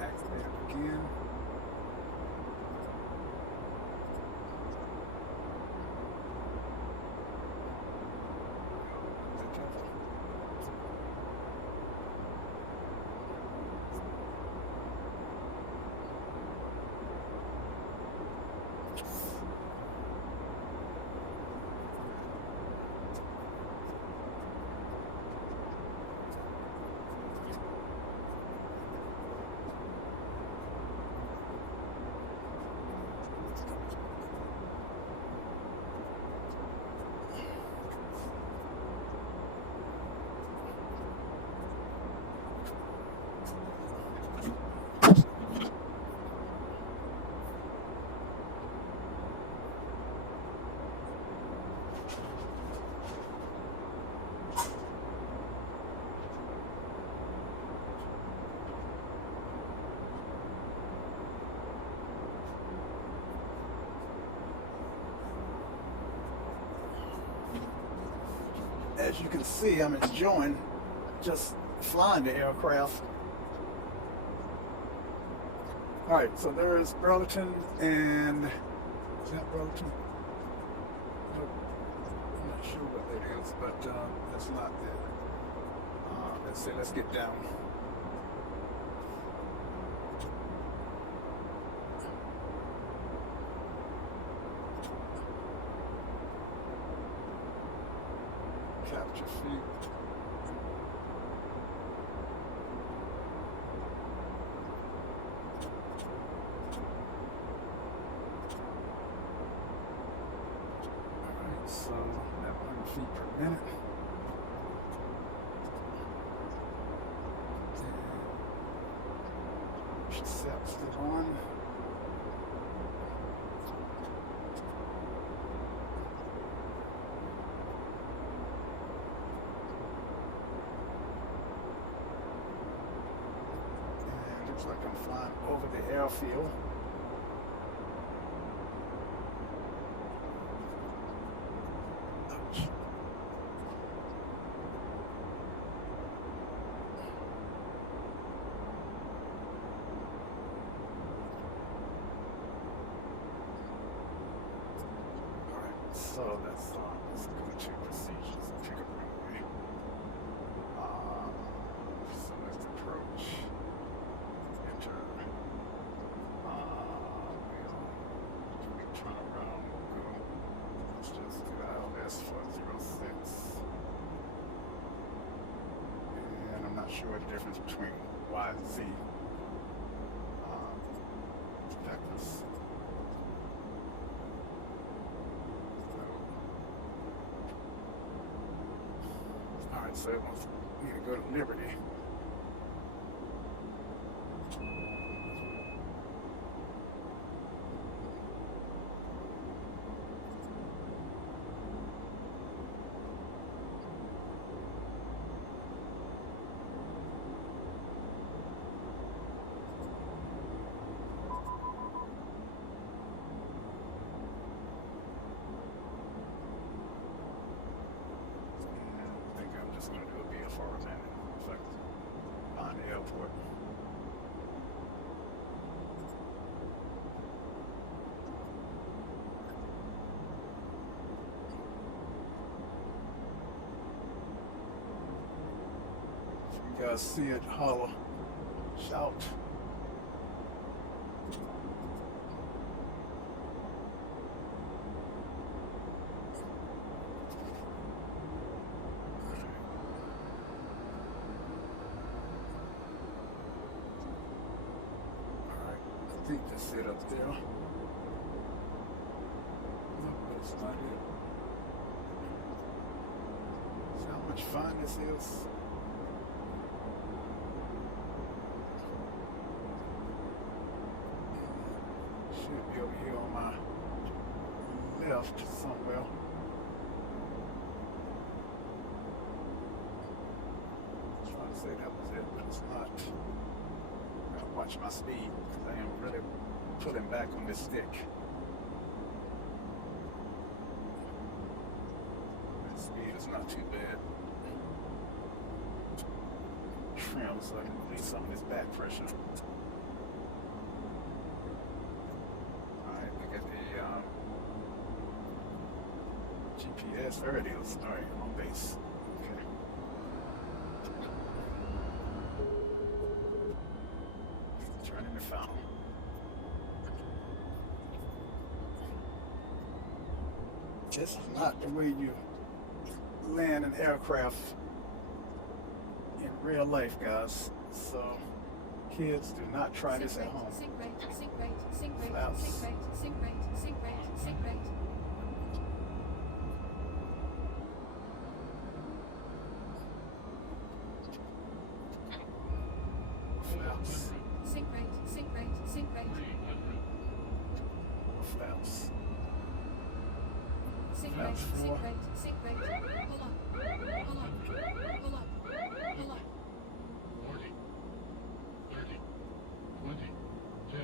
Activate it again. As you can see, I'm enjoying just flying the aircraft. Alright, so there is Burlington, and is that Burlington? Nope. I'm not sure what that is, but that's not it. Let's see, let's get down. So 1,100 feet per minute. And set still on. And looks like I'm flying over the airfield. So let's go to procedures and pick up runway. Select approach. Enter. We'll turn around. We'll go. Let's just do ILS 406. And I'm not sure the difference between Y and Z. Vectors. Alright, so it wants me to go to Liberty. Just going to do a BFR a minute. In fact, on the airport. If you guys see it, holler, shout. I think that's it up there. No, that's not it. See how much fun this is? Should be over here on my left somewhere. Trying to say that was it, but it's not. Watch my speed because I am really pulling back on this stick. The speed is not too bad. Trim so I can release some of this back pressure. Alright, look at the GPS. There it is. Alright, on base. Okay. Turning the funnel. This is not the way you land an aircraft in real life, guys. So kids, do not try this at home. Sync rate, sync rate, sync rate, Flaps. sync rate, sync rate, sync rate, sync rate. Flaps. Sync rate, sync rate, sync rate. 300. Flaps. Sync rate, Flaps sync four. rate, sync rate. Hold on, hold on, hold on, hold on. 40. 30. 20. 10.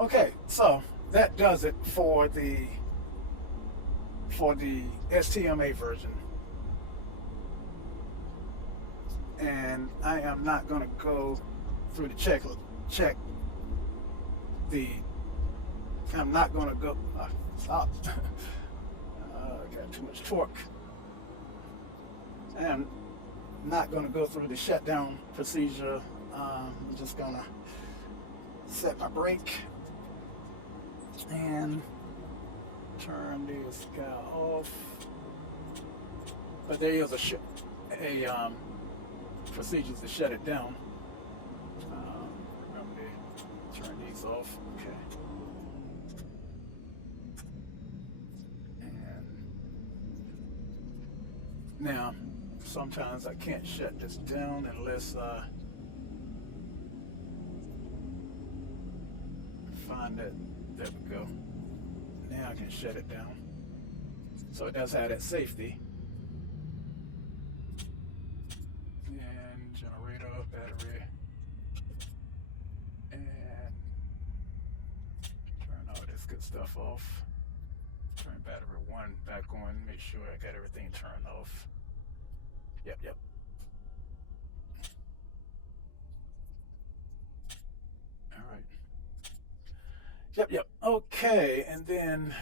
Okay, so that does it for the STMA version. And I am not going to go through the I'm not going to go, stop. Got too much torque. I am not going to go through the shutdown procedure. I'm just going to set my brake and turn this guy off. But there is a procedure to shut it down. Remember to turn these off. Okay. And now, sometimes I can't shut this down unless I find that. There we go. Now I can shut it down. So it does have that safety. And generator, battery, and turn all this good stuff off. Turn battery 1 back on, make sure I got everything turned off. Yep. All right. Yep. Okay, and then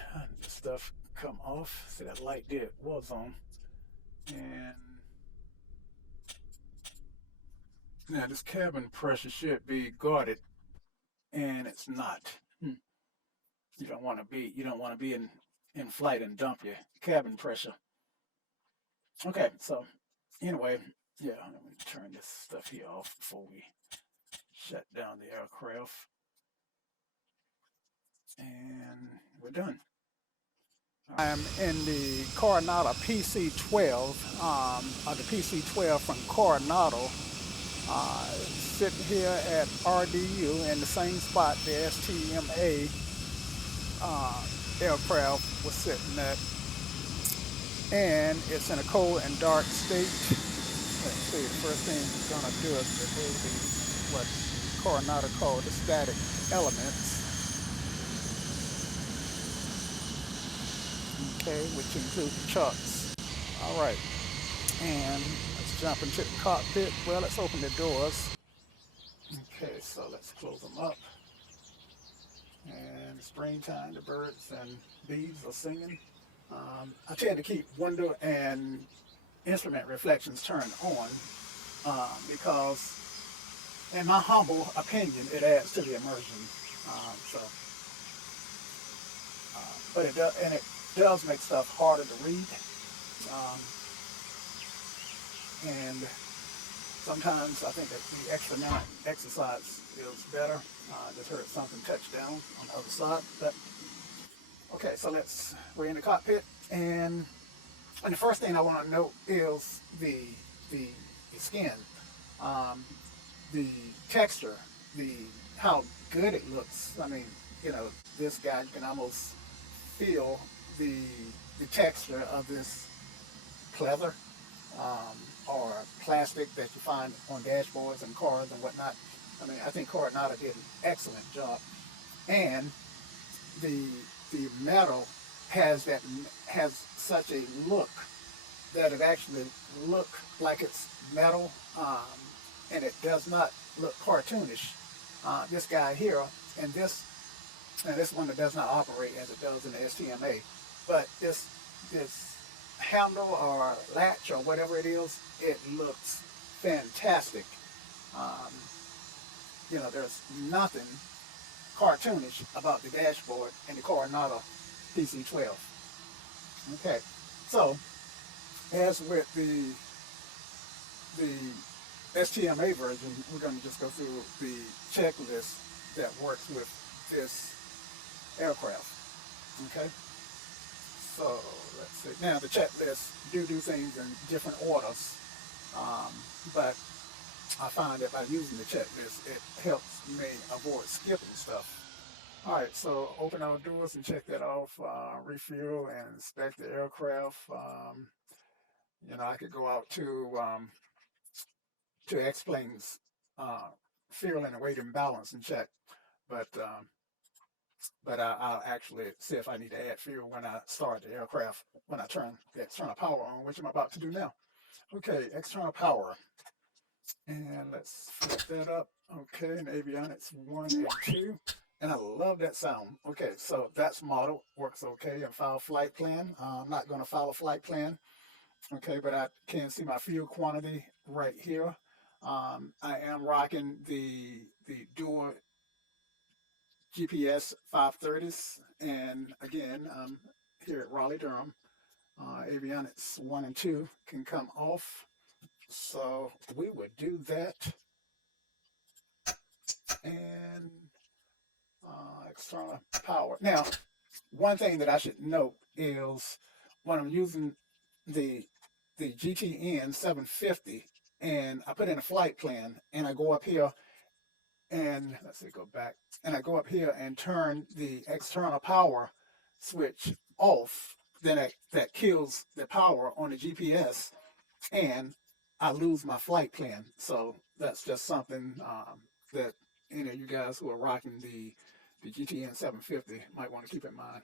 the stuff come off. See, that light there was on. And now this cabin pressure should be guarded, and it's not. You don't want to be in flight and dump your cabin pressure. Okay, so anyway, yeah, let me turn this stuff here off before we shut down the aircraft. And we're done. I'm in the Carenado PC-12, the PC-12 from Carenado, sitting here at RDU in the same spot the STMA aircraft was sitting at, and it's in a cold and dark state. Let's see, the first thing we're going to do is remove what Carenado called the static elements. Okay, which include the chucks. All right, and let's jump into the cockpit. Well, let's open the doors. Okay, so let's close them up. And springtime, the birds and bees are singing. I tend to keep window and instrument reflections turned on because, in my humble opinion, it adds to the immersion. But it does make stuff harder to read, and sometimes I think that the extra minute exercise is better. Just heard something touch down on the other side, but okay, so we're in the cockpit, and the first thing I want to note is the skin, the texture, how good it looks. I mean, this guy, you can almost feel the texture of this pleather or plastic that you find on dashboards and cars and whatnot. I mean, I think Carenado did an excellent job, and the metal has such a look that it actually look like it's metal, and it does not look cartoonish. This guy here, and this one that does not operate as it does in the STMA, but this handle or latch or whatever it is, it looks fantastic. There's nothing cartoonish about the dashboard in the Carenado PC-12. Okay, so as with the STMA version, we're going to just go through the checklist that works with this aircraft. Okay, so let's see. Now the checklist do things in different orders, but I find that by using the checklist, it helps me avoid skipping stuff. All right, so open our doors and check that off. Refuel and inspect the aircraft. I could go out to X-planes, fuel and weight imbalance and check, but I'll actually see if I need to add fuel when I start the aircraft, when I turn the external power on, which I'm about to do now. Okay, external power. And let's flip that up. Okay, and avionics 1 and 2. And I love that sound. Okay, so that's model, works okay. And file flight plan. I'm not going to file a flight plan. Okay, but I can see my fuel quantity right here. I am rocking the dual GPS 530s. And again, here at Raleigh-Durham. Avionics 1 and 2 can come off. So we would do that. And external power. Now, one thing that I should note is when I'm using the GTN 750 and I put in a flight plan and I go up here and let's see, go back, and I go up here and turn the external power switch off, then that kills the power on the GPS and I lose my flight plan. So that's just something that you guys who are rocking the GTN 750 might want to keep in mind.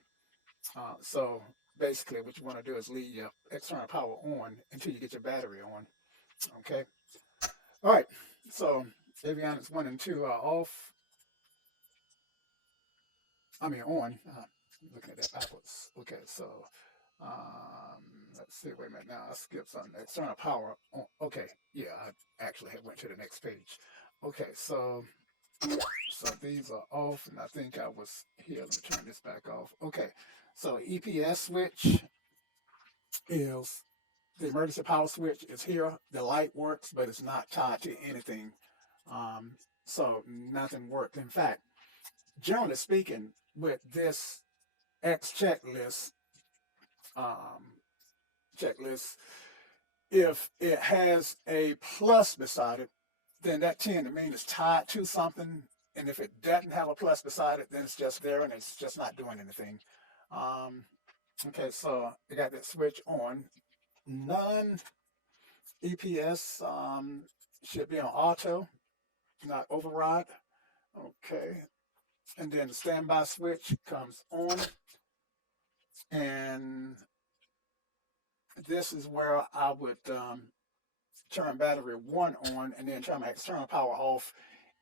So basically what you want to do is leave your external power on until you get your battery on. Okay. All right. So avionics 1 and 2 are off. I mean on. Looking at that backwards. Okay. So let's see. Wait a minute. Now I skipped something. External power on. Okay. Yeah. I actually went to the next page. Okay. So these are off, and I think I was here. Let me turn this back off. Okay, so EPS switch is the emergency power switch is here. The light works, but it's not tied to anything. So nothing worked. In fact, generally speaking, with this X checklist, if it has a plus beside it, then that tend to mean it's tied to something. And if it doesn't have a plus beside it, then it's just there and it's just not doing anything. Okay, so I got that switch on. Non-EPS should be on auto, not override. Okay, and then the standby switch comes on. And this is where I would turn battery 1 on and then turn my external power off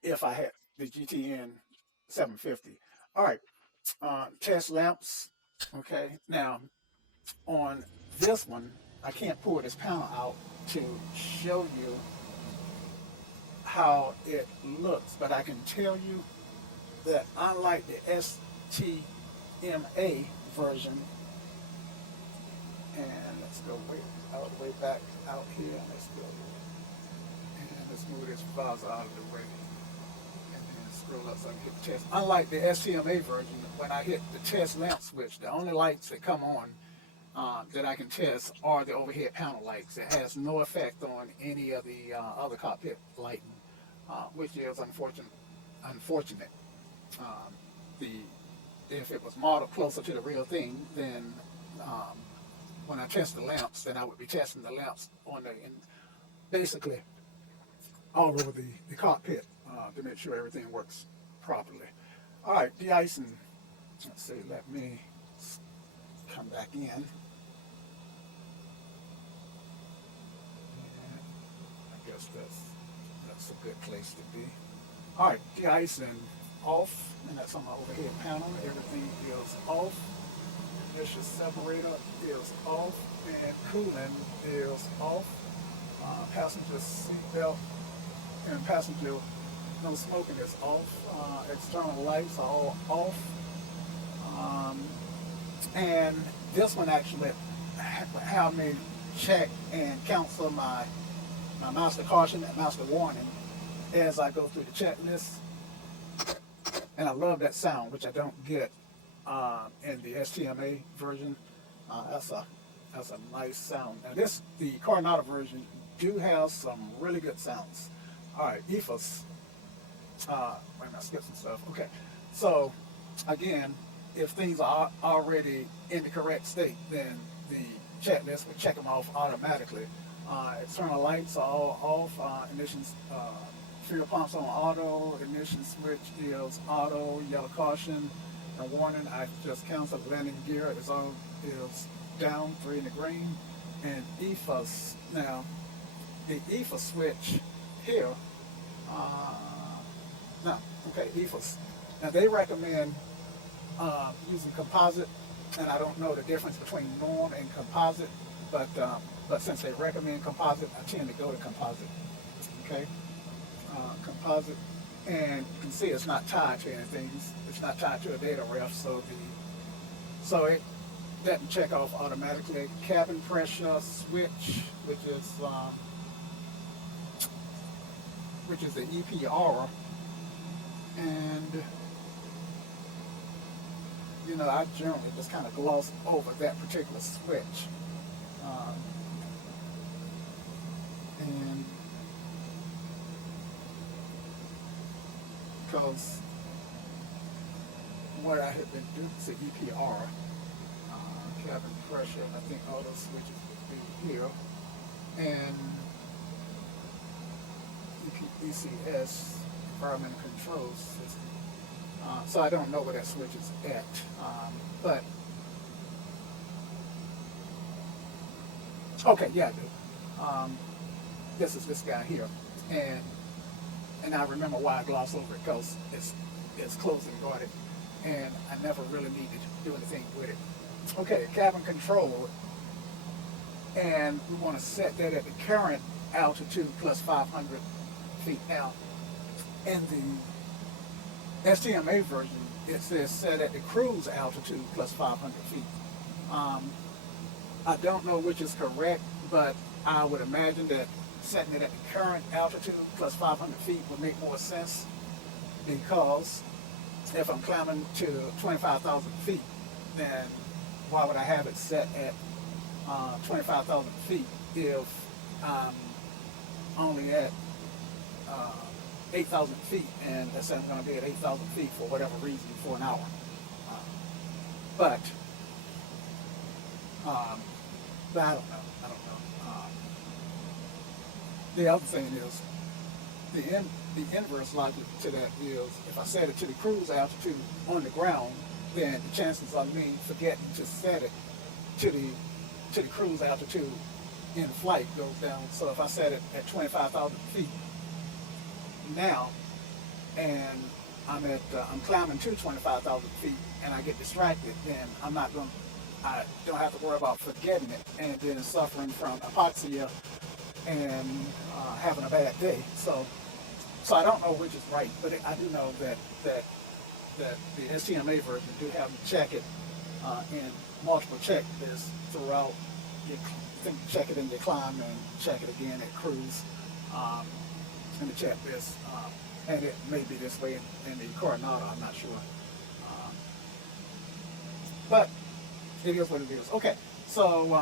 if I had the GTN 750. All right, test lamps. Okay, now on this one, I can't pull this panel out to show you how it looks, but I can tell you that unlike the STMA version, and let's go way back out here. Let's go and let's move this visor out of the way. Scroll up so I can hit the test. Unlike the STMA version, when I hit the test lamp switch, the only lights that come on that I can test are the overhead panel lights. It has no effect on any of the other cockpit lighting, which is unfortunate. If it was modeled closer to the real thing, then when I test the lamps, then I would be testing the lamps on basically all over the cockpit to make sure everything works properly. All right, de-icing. Let's see, let me come back in. And I guess that's a good place to be. All right, de-icing off, and that's on my overhead panel. Everything is off. Emission separator is off, and cooling is off. Passenger seatbelt and passenger no smoking is off. External lights are all off. And this one actually have me check and cancel my master caution and master warning as I go through the checklist. And I love that sound, which I don't get in the STMA version. That's a nice sound. Now the Carenado version do have some really good sounds. All right, EFIS. Wait a minute, I skipped some stuff. Okay, so again, if things are already in the correct state, then the checklist will check them off automatically. External lights are all off. Emissions, fuel pumps on auto. Ignition switch is auto. Yellow caution and warning. I just canceled. Landing gear is down, 3 in the green. And EFIS. Now, the EFIS switch here. EFIS. Now they recommend using composite, and I don't know the difference between norm and composite, but since they recommend composite, I tend to go to composite. Okay, composite, and you can see it's not tied to anything. It's not tied to a data ref, so that check off automatically. Cabin pressure switch, which is the EPR, and you know, I generally just kind of gloss over that particular switch. And because what I had been doing is the EPR, cabin pressure, I think all those switches would be here, and ECS, environmental control system. So I don't know where that switch is at, but okay, yeah, I do. This is this guy here, and I remember why I glossed over it, because it's closed and guarded, and I never really needed to do anything with it. Okay, cabin control, and we want to set that at the current altitude plus 500 feet. Now, in the STMA version, it says set at the cruise altitude plus 500 feet. I don't know which is correct, but I would imagine that setting it at the current altitude plus 500 feet would make more sense, because if I'm climbing to 25,000 feet, then why would I have it set at 25,000 feet if I'm only at 8,000 feet, and let's say I'm going to be at 8,000 feet for whatever reason for an hour. But I don't know. The other thing is, the inverse logic to that is, if I set it to the cruise altitude on the ground, then the chances of me forgetting to set it to the cruise altitude in flight goes down. So if I set it at 25,000 feet now, and I'm climbing to 25,000 feet, and I get distracted, then I don't have to worry about forgetting it and then suffering from hypoxia and having a bad day. So I don't know which is right, but I do know that the STMA version do have you check it in multiple checklists throughout. You think check it in your climb and check it again at cruise in the checklist, and it may be this way in the Carenado. I'm not sure, but it is what it is. Okay, so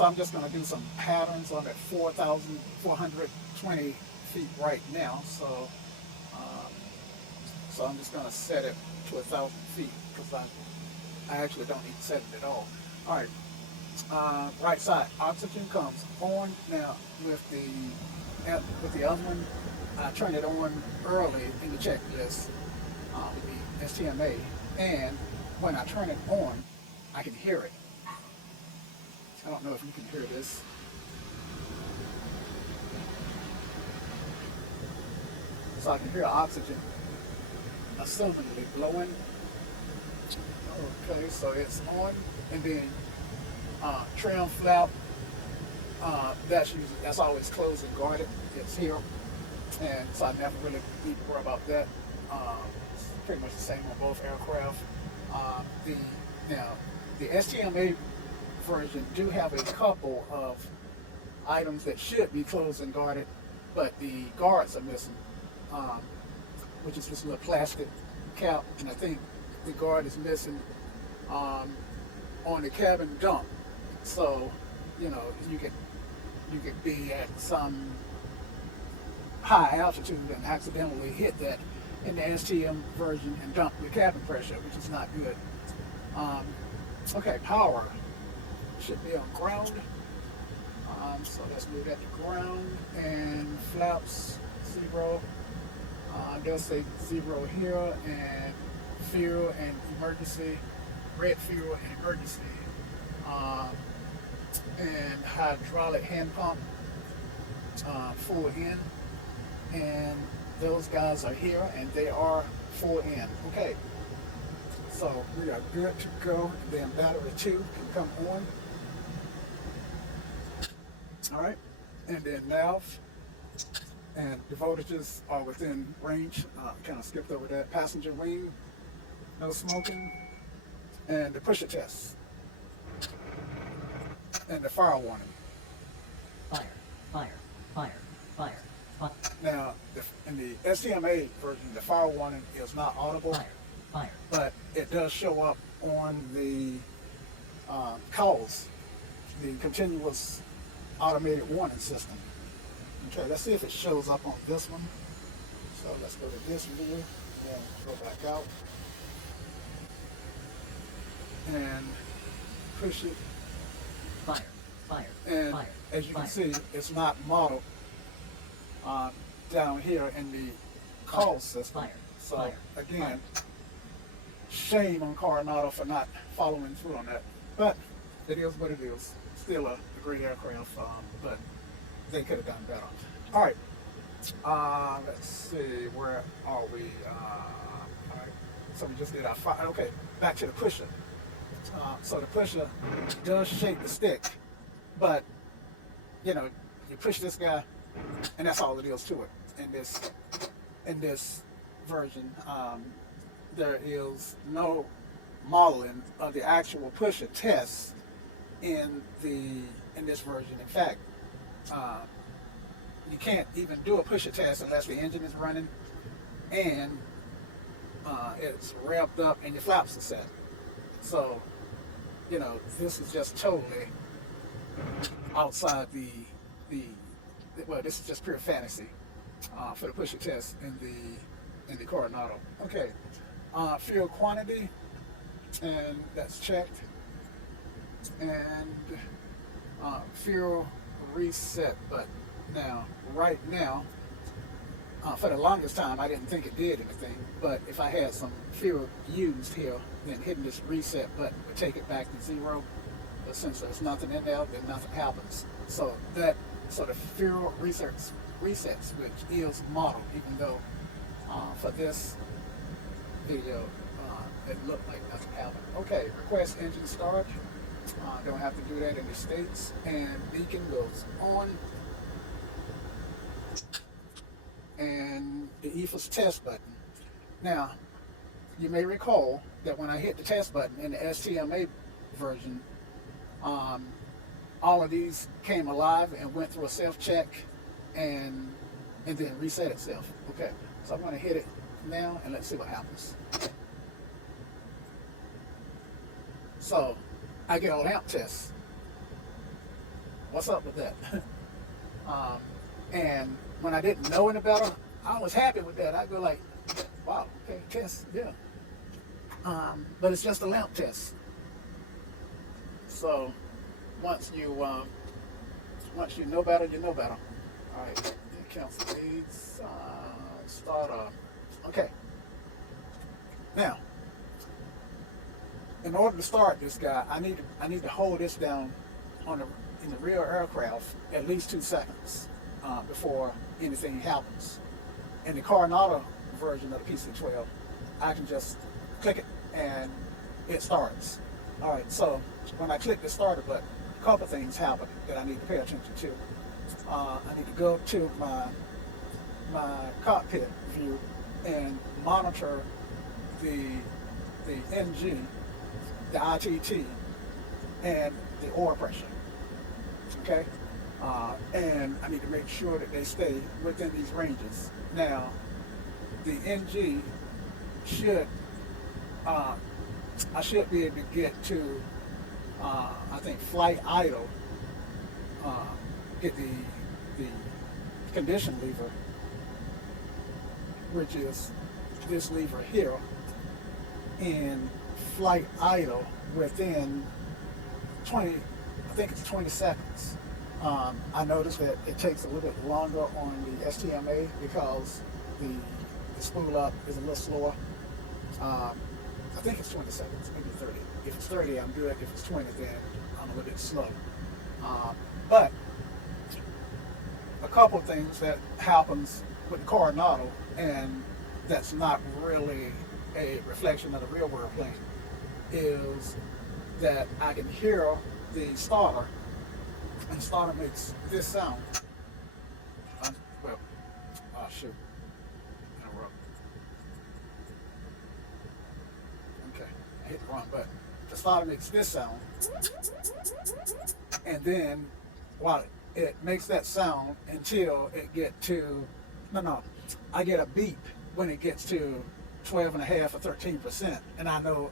I'm just going to do some patterns. I'm at 4,420 feet right now, so I'm just going to set it to 1,000 feet, because I actually don't need to set it at all. All right, right side, oxygen comes on. Now with the other one, I turned it on early in the checklist with the STMA, and when I turn it on, I can hear it. I don't know if you can hear this. So I can hear oxygen assumedly blowing. Okay, so it's on, and then trim flap, that's always closed and guarded. It's here, and so I never really need to worry about that. It's pretty much the same on both aircraft. The STMA version do have a couple of items that should be closed and guarded, but the guards are missing, which is this little plastic cap, and I think the guard is missing on the cabin dump. So, you know, you could be at some high altitude and accidentally hit that in the STM version and dump your cabin pressure, which is not good. Okay, power should be on ground. So let's move that to ground, and flaps 0. They'll say 0 here, and fuel and emergency, red fuel and emergency, and hydraulic hand pump full in, and those guys are here and they are full in. Okay, so we are good to go. And then battery 2 can come on. All right, and then nav, and the voltages are within range. Kind of skipped over that. Passenger wing, no smoking, and the pusher test. and the fire warning. Fire, fire, fire, fire, fire, Now, in the STMA version, the fire warning is not audible, fire, fire. but it does show up on the calls, the continuous automated warning system. Okay, let's see if it shows up on this one. So let's go to this view and go back out and push it. Fire, fire, And fire, as you can fire. see, it's not modeled down here in the call system. Fire, So fire, again, shame on Carenado for not following through on that. But it is what it is. Still a great aircraft, but they could have done better. All right. Let's see, where are we? All right. So we just did our fire. Okay, back to the pusher. So the pusher does shake the stick, but you know, you push this guy, and that's all it is to it. In this version, there is no modeling of the actual pusher test in this version. In fact, you can't even do a pusher test unless the engine is running and it's revved up and your flaps are set. So, you know, this is just totally outside well, this is just pure fantasy for the pusher test in the Carenado. Okay, fuel quantity, and that's checked, and fuel reset button. Now, right now, for the longest time, I didn't think it did anything, but if I had some fuel used here, then hitting this reset button would take it back to 0. But since there's nothing in there, then nothing happens. So the fuel reset switch is modeled, even though for this video, it looked like nothing happened. Okay, request engine start. Don't have to do that in the States. And beacon goes on. And the EFIS test button. Now, you may recall that when I hit the test button in the STMA version, all of these came alive and went through a self-check and then reset itself. Okay, so I'm going to hit it now and let's see what happens. So, I get a lamp test. What's up with that? And when I didn't know any better, I was happy with that. I'd go like, wow, okay, test, yeah. But it's just a lamp test. So once you know better, you know better. All right, cancel these. Start up. Okay. Now, in order to start this guy, I need to hold this down in the rear aircraft at least 2 seconds before anything happens. In the Carenado version of the PC12, I can just click it and it starts. All right, so when I click the starter button, a couple things happen that I need to pay attention to. I need to go to my cockpit view and monitor the NG, the ITT, and the oil pressure. Okay, and I need to make sure that they stay within these ranges. Now, the NG should I should be able to get to I think flight idle, get the condition lever, which is this lever here, and flight idle within 20, I think it's 20 seconds. I noticed that it takes a little bit longer on the STMA because the spool up is a little slower. I think it's 20 seconds, maybe 30. If it's 30, I'm good. If it's 20, then I'm a little bit slow. But a couple of things that happens with the Carenado, and that's not really a reflection of the real world plane, is that I can hear the starter, and the starter makes this sound. Well, oh shoot, interrupt. Okay, I hit the wrong button. The starter makes this sound, and then while it makes that sound until it get to, I get a beep when it gets to 12.5 or 13%, and I know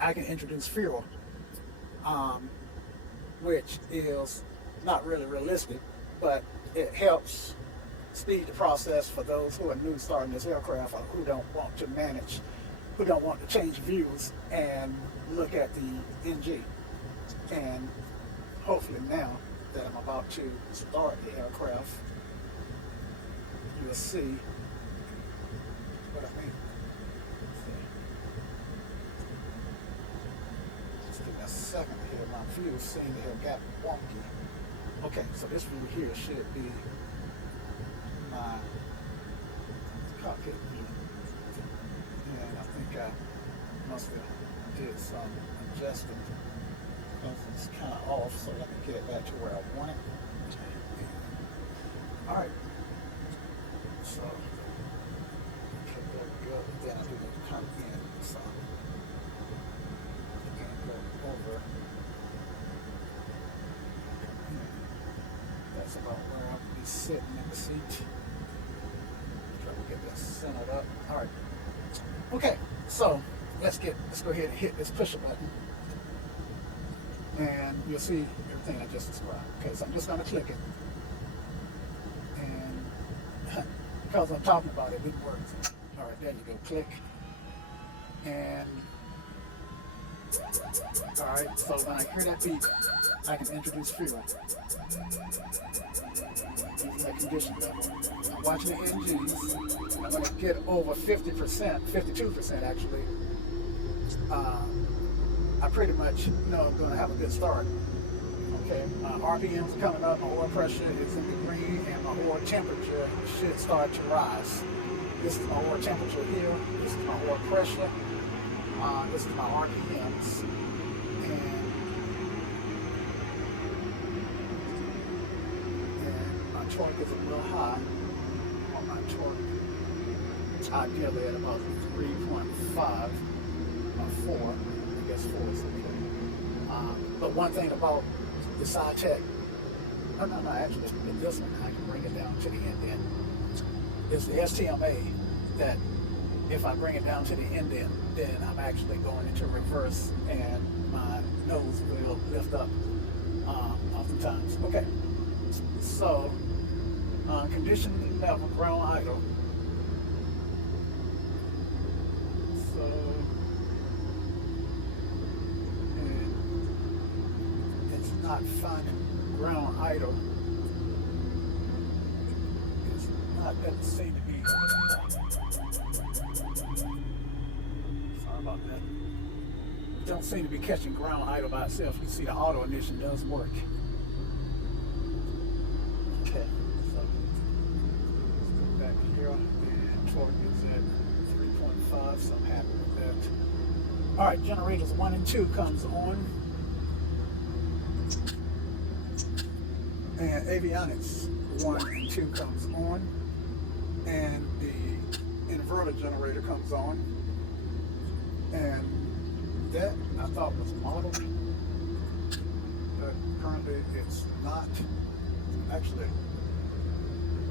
I can introduce fuel, which is not really realistic, but it helps speed the process for those who are new starting this aircraft or who don't want to manage, who don't want to change views and look at the NG. And hopefully now that I'm about to start the aircraft, you'll see what I mean. Just give me a second here. My view seems to have got wonky. Okay, so this view here should be my cockpit view. And I think I must have did some adjusting because it's kind of off, so let me get it back to where I want it. All right. So, okay, there we go. Then I do need to come in, so and go over. That's about where I'll be sitting in the seat. Try to get this centered up. All right. Okay, so let's go ahead and hit this pusher button, and you'll see everything I just described. Okay, so I'm just going to click it, and because I'm talking about it, it works. All right, there you go. Click, and all right. So when I hear that beep, I can introduce fuel. Using that condition level. I'm watching the NGs. I'm going to get over 50%, 52% actually. I pretty much know I'm going to have a good start. Okay, my RPMs are coming up, my oil pressure is in the green, and my oil temperature should start to rise. This is my oil temperature here, this is my oil pressure, this is my RPMs, and my torque is a little high on my torque, ideally at about 3.5 or 4. I guess 4 is okay. But one thing about the side check, actually with this one, I can bring it down to the indent. It's the STMA that if I bring it down to the indent, then I'm actually going into reverse and my nose will lift up oftentimes. Okay, so condition level ground idle. Not finding ground idle. It's not, doesn't seem to be. Sorry about that. It don't seem to be catching ground idle by itself. You see the auto ignition does work. Okay, so let's go back here, and torque is at 3.5, so I'm happy with that. All right, generators 1 and 2 comes on. And avionics 1 and 2 comes on, and the inverter generator comes on, and that I thought was modeled, but currently it's not. Actually,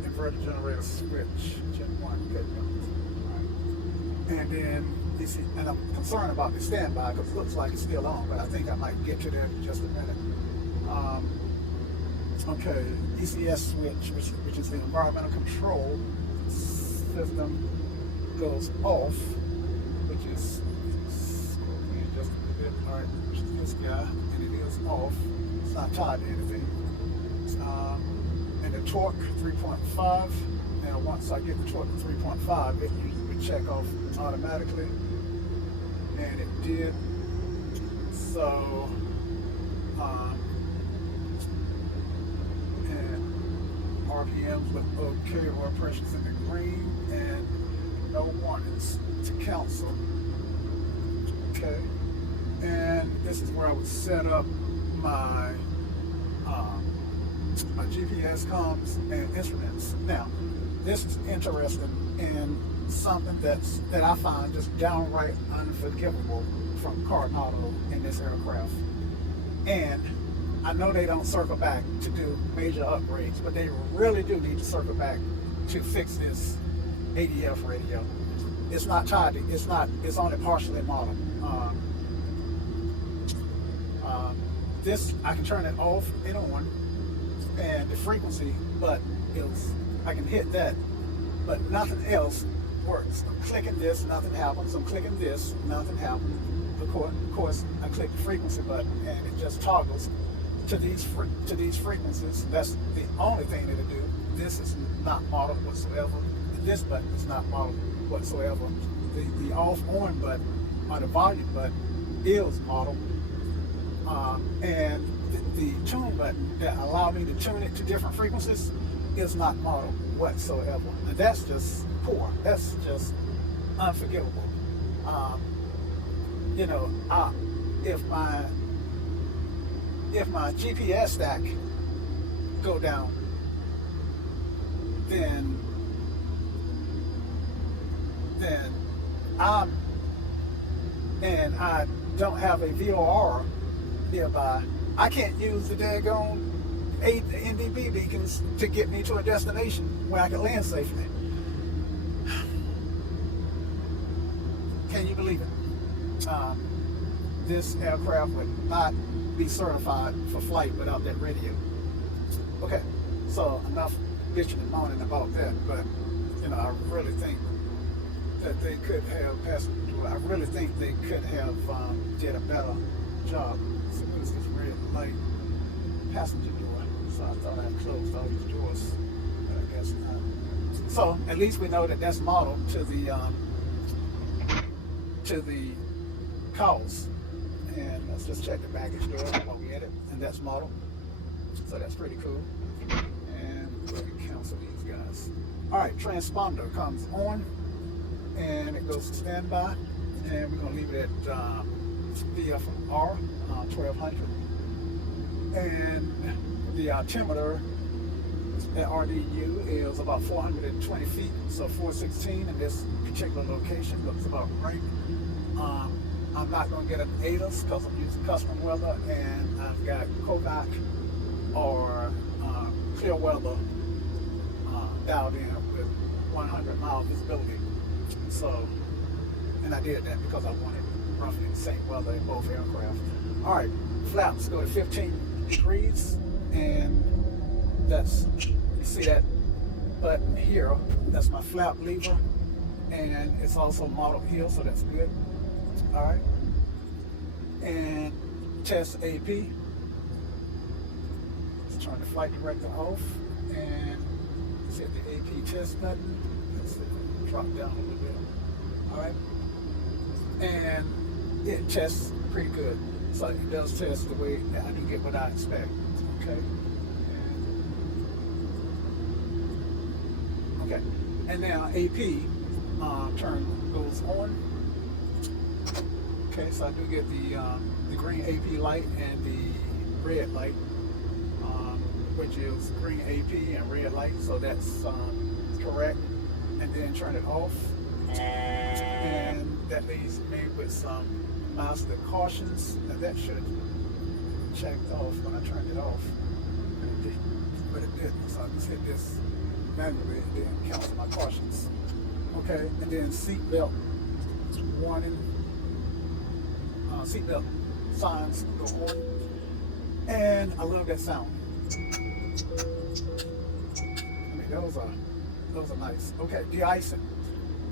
inverter generator switch, Gen 1, good enough. Right. And then you see, and I'm concerned about the standby because it looks like it's still on, but I think I might get to there in just a minute. Okay, ECS switch, which is the environmental control system, goes off, which is just a bit, all right, which is this guy, and it is off. It's not tied to anything. And the torque 3.5. Now, once I get the torque to 3.5, it usually would check off automatically, and it did. So. RPMs look okay, oil pressure's in the green, and no warnings to cancel. Okay, and this is where I would set up my my GPS comms and instruments. Now, this is interesting and something that I find just downright unforgivable from Carenado in this aircraft. And I know they don't circle back to do major upgrades, but they really do need to circle back to fix this ADF radio. It's not tied. It's only partially modeled. This, I can turn it off and on, and the frequency button is, I can hit that, but nothing else works. I'm clicking this, nothing happens. I'm clicking this, nothing happens. Of course, I click the frequency button, and it just toggles to these frequencies. That's the only thing it'll do. This is not modeled whatsoever. This button is not modeled whatsoever. The off-on button, or the volume button, is modeled. And the tune button that allow me to tune it to different frequencies is not modeled whatsoever. And that's just poor. That's just unforgivable. You know, if my GPS stack go down, then I don't have a VOR nearby, I can't use the daggone 8 NDB beacons to get me to a destination where I can land safely. Can you believe it? This aircraft would not be certified for flight without that radio. Okay, so enough bitching and moaning about that, but you know, I really think that they could have I really think they could have did a better job. So what is this red light? Passenger door. So I thought I closed all these doors, but I guess not. So at least we know that that's modeled to the cause. And let's just check the baggage door while we at it, and that's modeled. So that's pretty cool. And we're gonna cancel these guys. All right, transponder comes on, and it goes to standby, and we're gonna leave it at VFR 1200. And the altimeter at RDU is about 420 feet, so 416 in this particular location looks about right. I'm not going to get an AHRS because I'm using custom weather, and I've got Kodak or clear weather dialed in with 100 mile visibility. So, and I did that because I wanted roughly the same weather in both aircraft. All right, flaps go to 15 degrees, and that's, you see that button here, that's my flap lever, and it's also modeled here, so that's good. All right, and test AP. Let's turn the flight director off, and let's hit the AP test button. Let's drop down a little bit. All right, and it tests pretty good. So it does test the way that I do get what I expect. Okay. Okay. And now AP turn goes on. Okay, so I do get the green AP light and the red light, which is green AP and red light. So that's correct. And then turn it off, and that leaves me with some master cautions. Now that should have checked off when I turned it off, but it didn't. So I just hit this manually and then cancel my cautions. Okay, and then seatbelt warning, seatbelt signs go on, and I love that sound. I mean, those are nice. Okay, de-icing,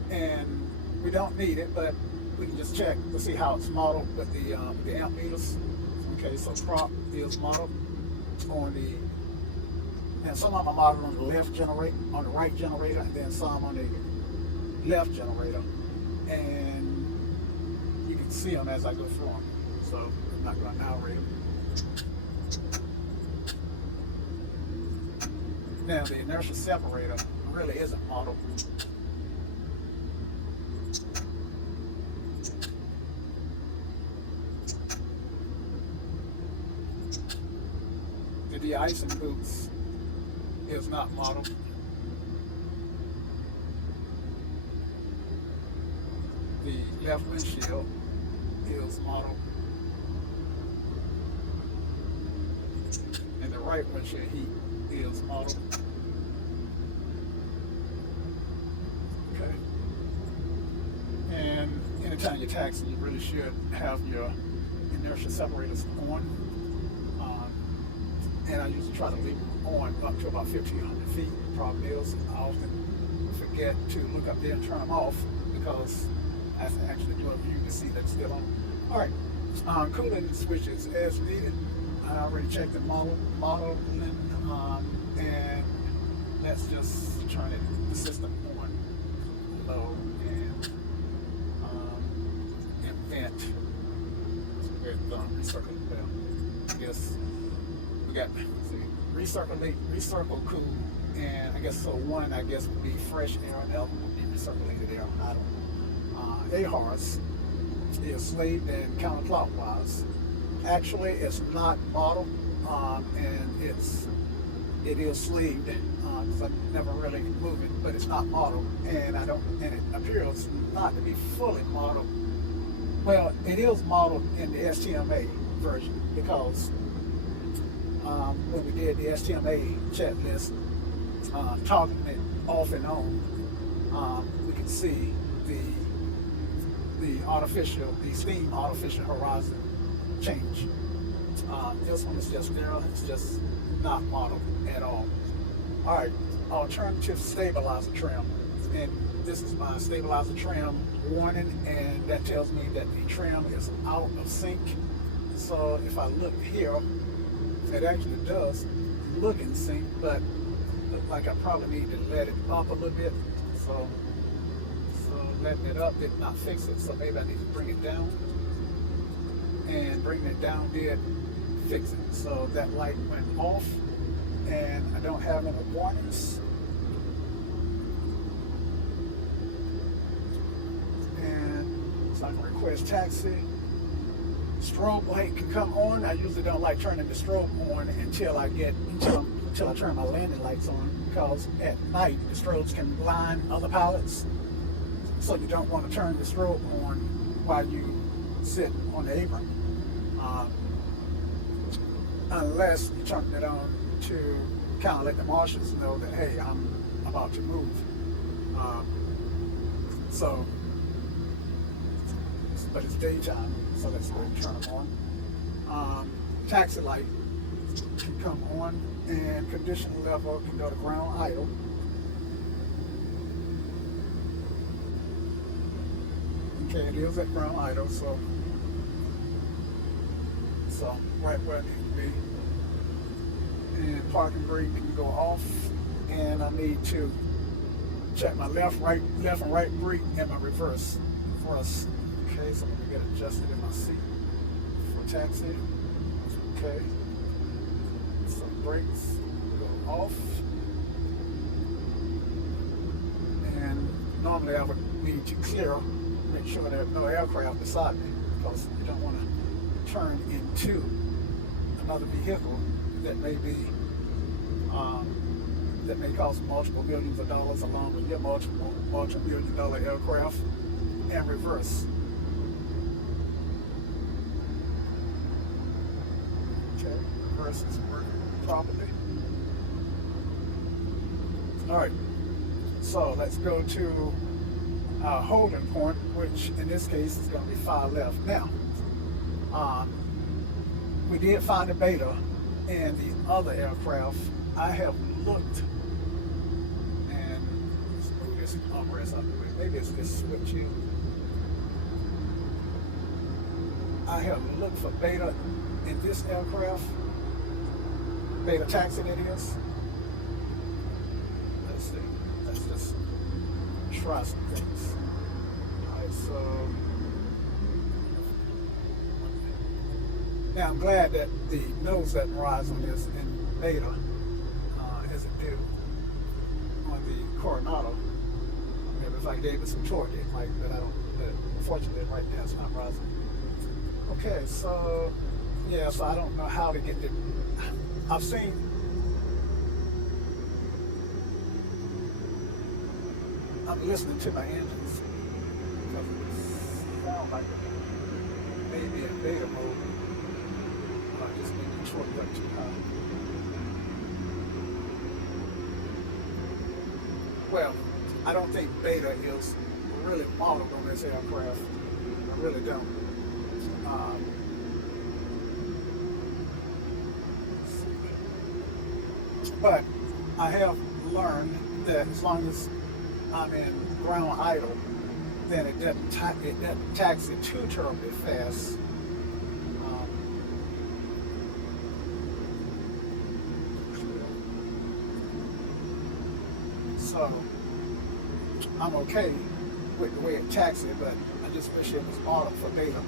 and we don't need it, but we can just check to see how it's modeled with the amp meters. Okay, so prop is modeled on the, and some of them are modeled on the left generator, on the right generator, and then some on the left generator, and you can see them as I go through them. So I'm not going to narrate them. Now the inertial separator really isn't modeled. The de-icing boots is not modeled. The left windshield is modeled. right windshield heat is auto. Okay. And anytime you're taxiing, you really should have your inertia separators on. And I usually try to leave them on up to about 1,500 feet. The problem is I often forget to look up there and turn them off because I have to actually do a view to see that it's still on. All right, cooling switches as needed. I already checked the modeling, and let's just turn the system on low and vent with recirculate valve. I guess we got recircle cool, and I guess so one I guess would be fresh air and the other would be recirculated air. I don't know. AHRS is slaved and counterclockwise. Actually, it's not model, and it is slaved because I never really move it, but it's not model, and it appears not to be fully modeled. Well, it is modeled in the STMA version because when we did the STMA checklist, toggling it off and on, we could see the steam artificial horizon change. This one is just there, it's just not modeled at all. All right, alternative stabilizer trim. And this is my stabilizer trim warning, and that tells me that the trim is out of sync. So if I look here, it actually does look in sync, but look like I probably need to let it up a little bit. So letting it up did not fix it, so maybe I need to bring it down. And bringing it down did fix it. So that light went off, and I don't have any warnings. And so I can request taxi. Strobe light can come on. I usually don't like turning the strobe on until I turn my landing lights on, because at night the strobes can blind other pilots. So you don't want to turn the strobe on while you sit on the apron, unless you turn it on to kind of let the marshals know that, hey, I'm about to move. But it's daytime, so let's go and turn them on. Taxi light can come on, and condition level can go to ground idle. Okay, it is at ground idle, so right where it needs to be. And parking brake can go off, and I need to check my left and right brake and my reverse thrust. Okay, so let me get adjusted in my seat for taxi. Okay, so brakes go off, and normally I would need to clear, make sure there's no aircraft beside me, because you don't want to turn into another vehicle that may be that may cost multiple millions of dollars along with your multi-million-dollar aircraft, and reverse. Okay, reverse is working properly. All right, so let's go to our holding point, which in this case is going to be far left. Now, we did find a beta in the other aircraft. I have looked, and let's move this AHRS out of the way. Maybe it's this switch here. I have looked for beta in this aircraft, beta taxi it is. Let's see, let's just try some things. All right, so now I'm glad that the nose doesn't rise on this in beta as it did on the Carenado. Maybe if I gave it some torque, it might, but I don't. But unfortunately, right now it's not rising. Okay, so yeah, so I don't know how to get it. I've seen. I'm listening to my engines because it sounds like maybe in beta mode. Just maybe torque up too high. well, I don't think beta is really modeled on this aircraft. I really don't. But I have learned that as long as I'm in ground idle, then it doesn't taxi too terribly fast. So I'm okay with the way it taxied, but I just wish it was modeled for beta.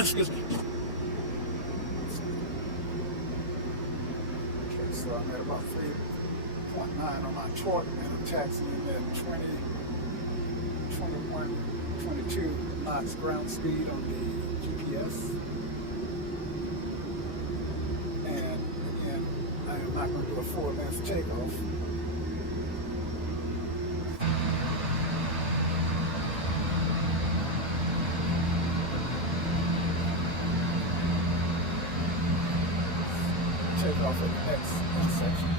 Excuse me. Okay, so I'm at about 3.9 on my torque, and I'm taxiing at 20, 21, 22 knots ground speed on the GPS. And again, I am not going to do a full-length takeoff. Take off at the next section.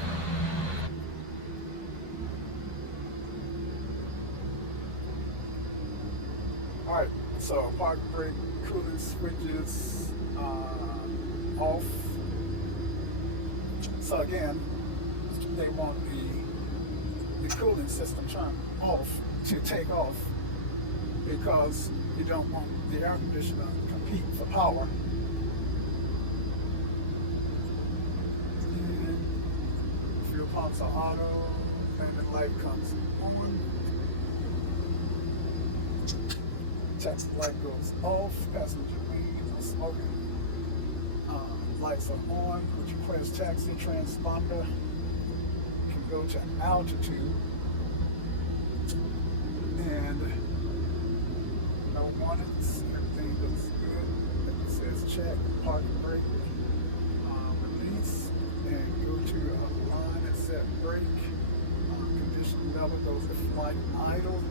Alright, so park brake, cooling switches off. So again, they want the cooling system turned off to take off because you don't want the air conditioner to compete for power. Fuel pumps are auto, and the light comes on. Taxi light goes off, passenger wing, no smoking. Lights are on. Would you press taxi transponder? Can go to altitude. And no warnings, everything looks good. It says check, parking brake, release, and go to line and set brake. Condition level goes to flight idle.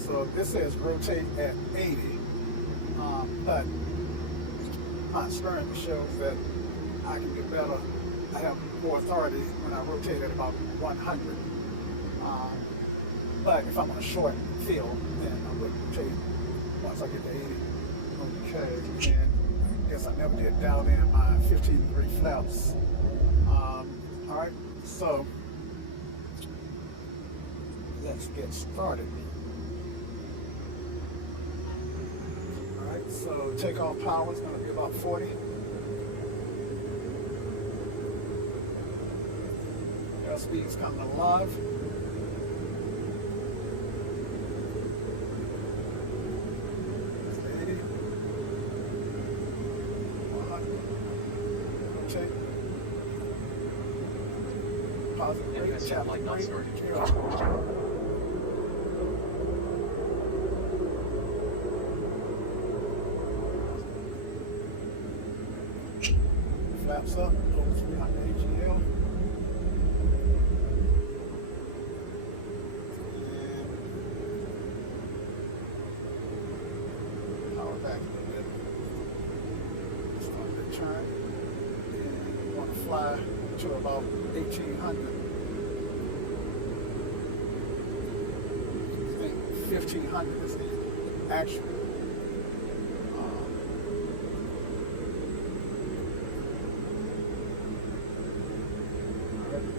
So this says rotate at 80, but my experience shows that I can do better. I have more authority when I rotate at about 100. But if I'm on a short field, then I would rotate once I get to 80. Okay, and I guess I never did dial in my 15-degree flaps. All right, so let's get started. So takeoff power is going to be about 40. Airspeed's coming alive. That's 80. 100. Rotate. Positive brake, tap like brake. Flaps up, over 300 AGL. And power back a little bit. Start the turn. And you want to fly to about 1800. I think 1500 is the actual.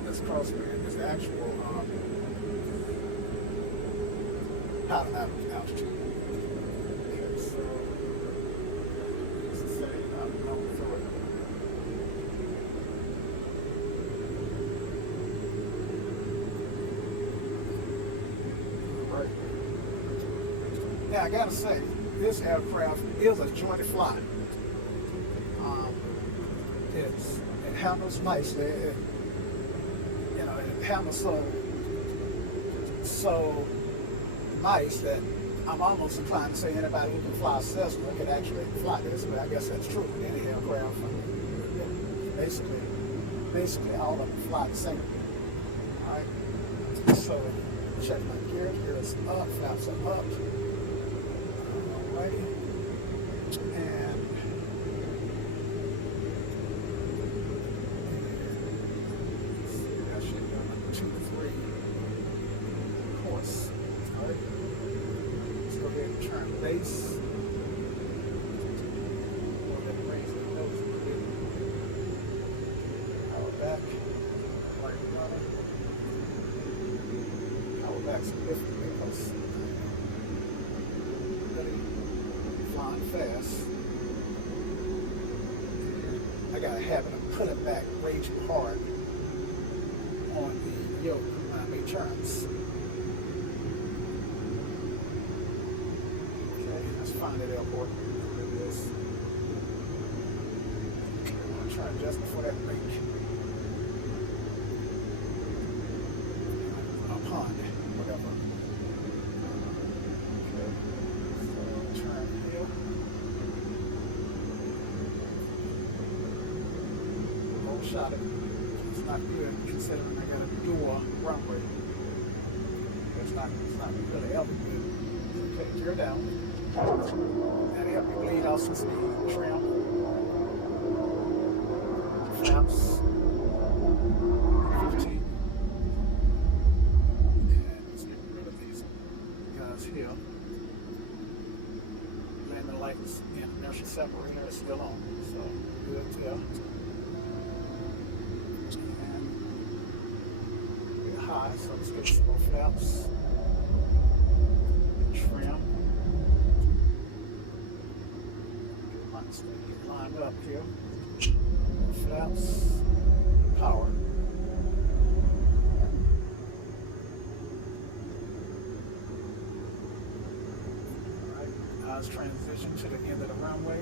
This crosswind is the actual pattern altitude. Okay, so it's the same. I'm going through it. All right. Now I gotta say, this aircraft is a jointed fly. It handles nicely. It handles so nice that I'm almost inclined to say anybody who can fly a Cessna can actually fly this, but I guess that's true with any aircraft. Basically all of them fly the same. All right. So check my gear. Gears up, flaps are up. Alrighty. And power back significantly because really flying fast. I got a habit of pulling back way too hard on the yoke when I make turns. Okay, let's find that airport. There it is. I'm going to turn just before that break. A pond, whatever. Okay, so turn here. Whole shot it. It's not good considering I got a dual runway. It's not really ever good. Okay, gear down. That'll help you bleed out some speed. Trim. Flaps. 15. And let's get rid of these guys here. Landing lights and inertial separator is still on. So good there. High, so let's get some more flaps. Trim. Get lined up here. Flaps. Power. Alright, now let's transition to the end of the runway.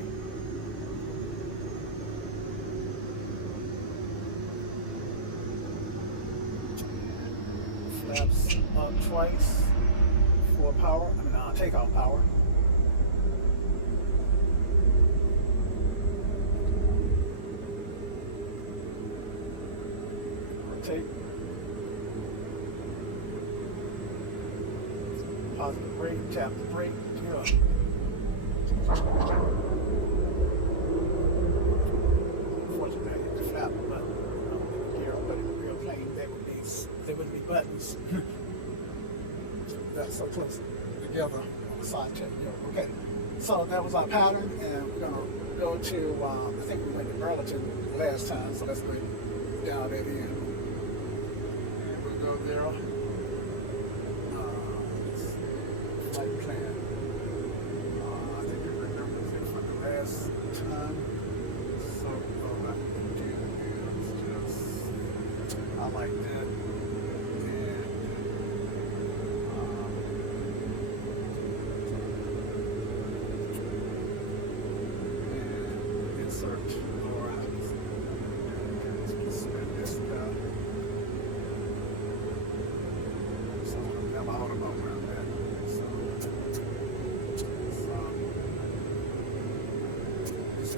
Flaps up twice for power, takeoff power. Rotate. Positive brake, tap the brake, gear up. Unfortunately, I hit the flap button. Gear up, but in a real plane, there wouldn't be buttons. That's so close together on the side check. Okay, so that was our pattern, and we're gonna go to, I think we went to Burlington last time, so let's go down that end. And we'll go there. Flight plan. I think we remember it from the last time. So what I can do is just, I like that.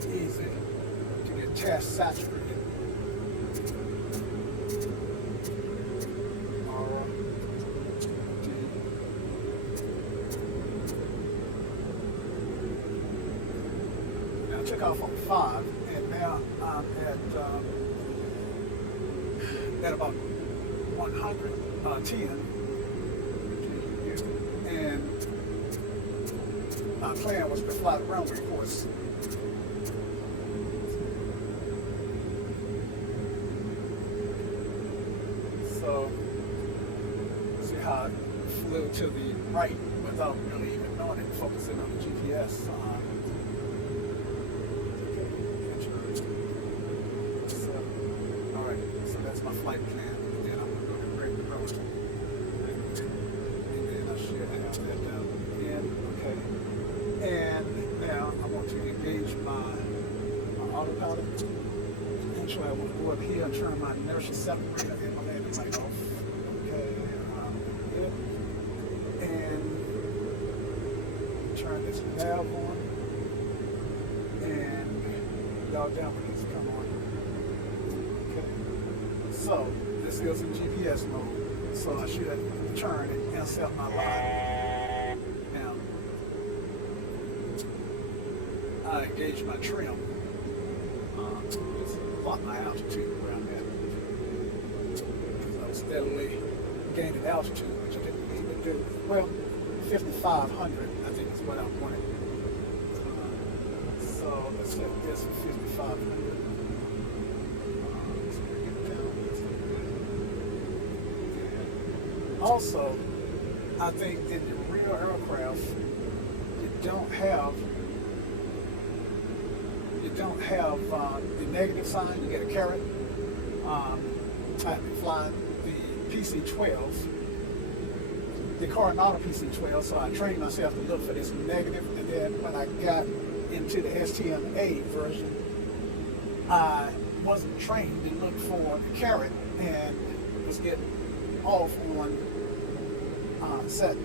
Easy to get test saturated. Now I took off on 5, and now I'm at about 110, and my plan was to fly the runway course. So, see how I flew to the right without really even knowing it, focusing on the GPS. Alright, so that's my flight plan. And then I'm going to go to break the road. And then I should have that down again. Okay. And now I want to engage my autopilot. Actually, I want to go up here and turn my inertial separator and my landing light off. Okay, good. And turn this valve on. And y'all down when these come on. Okay. So this goes in GPS mode. So I should turn and intercept my line. Now I engage my trim. Plot my altitude around that. Because I was steadily gaining altitude, which I didn't even do. Well, 5,500, I think is what I wanted. So let's set this for 5,500. Let's get it down. Let's get it. Also, I think in the real aircraft, you don't have the negative sign. You get a caret. I've been flying the PC-12, the Carenado PC-12, so I trained myself to look for this negative, and then when I got into the STMA version, I wasn't trained to look for the caret and was getting off on setting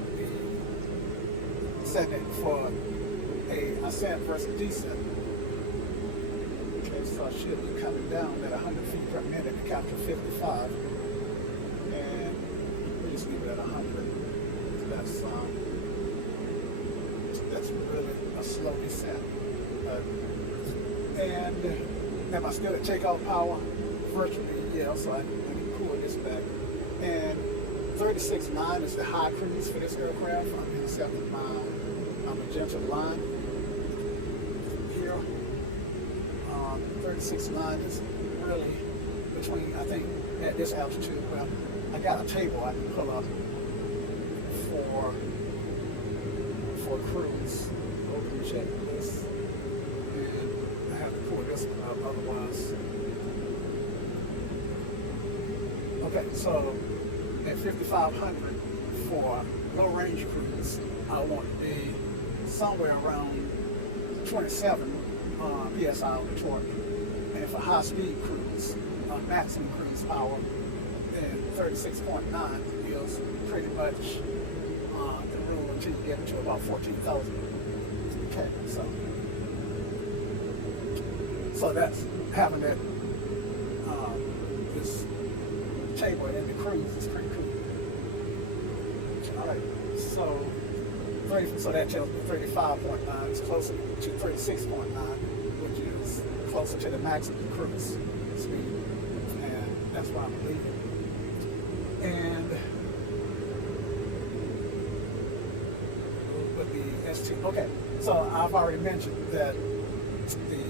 it for a ascent versus descent. Okay, so I should be coming down at 100 feet per minute to capture 55, and we just leave it at 100. That's really a slow descent. And am I still at takeoff power? Virtually, yeah, so I can pull this back. And 36.9 is the high cruise for this aircraft. I'm intercepting my magenta line here. 36.9 is really between, I think, at this altitude. Well, I got a table I can pull up for cruise. Open check this. And I have to pull this one up, otherwise. Okay, so at 5,500 for low range cruise, I want to be somewhere around 27 psi on the torque. And for high speed cruise, maximum cruise power, then 36.9 is pretty much the rule until you get to about 14,000. Okay, so that's having that this table in the cruise is pretty cool. All right, so that tells me 35.9 is closer to 36.9, which is closer to the maximum cruise speed, and that's why I'm leaving. And with the ST, okay, so I've already mentioned that the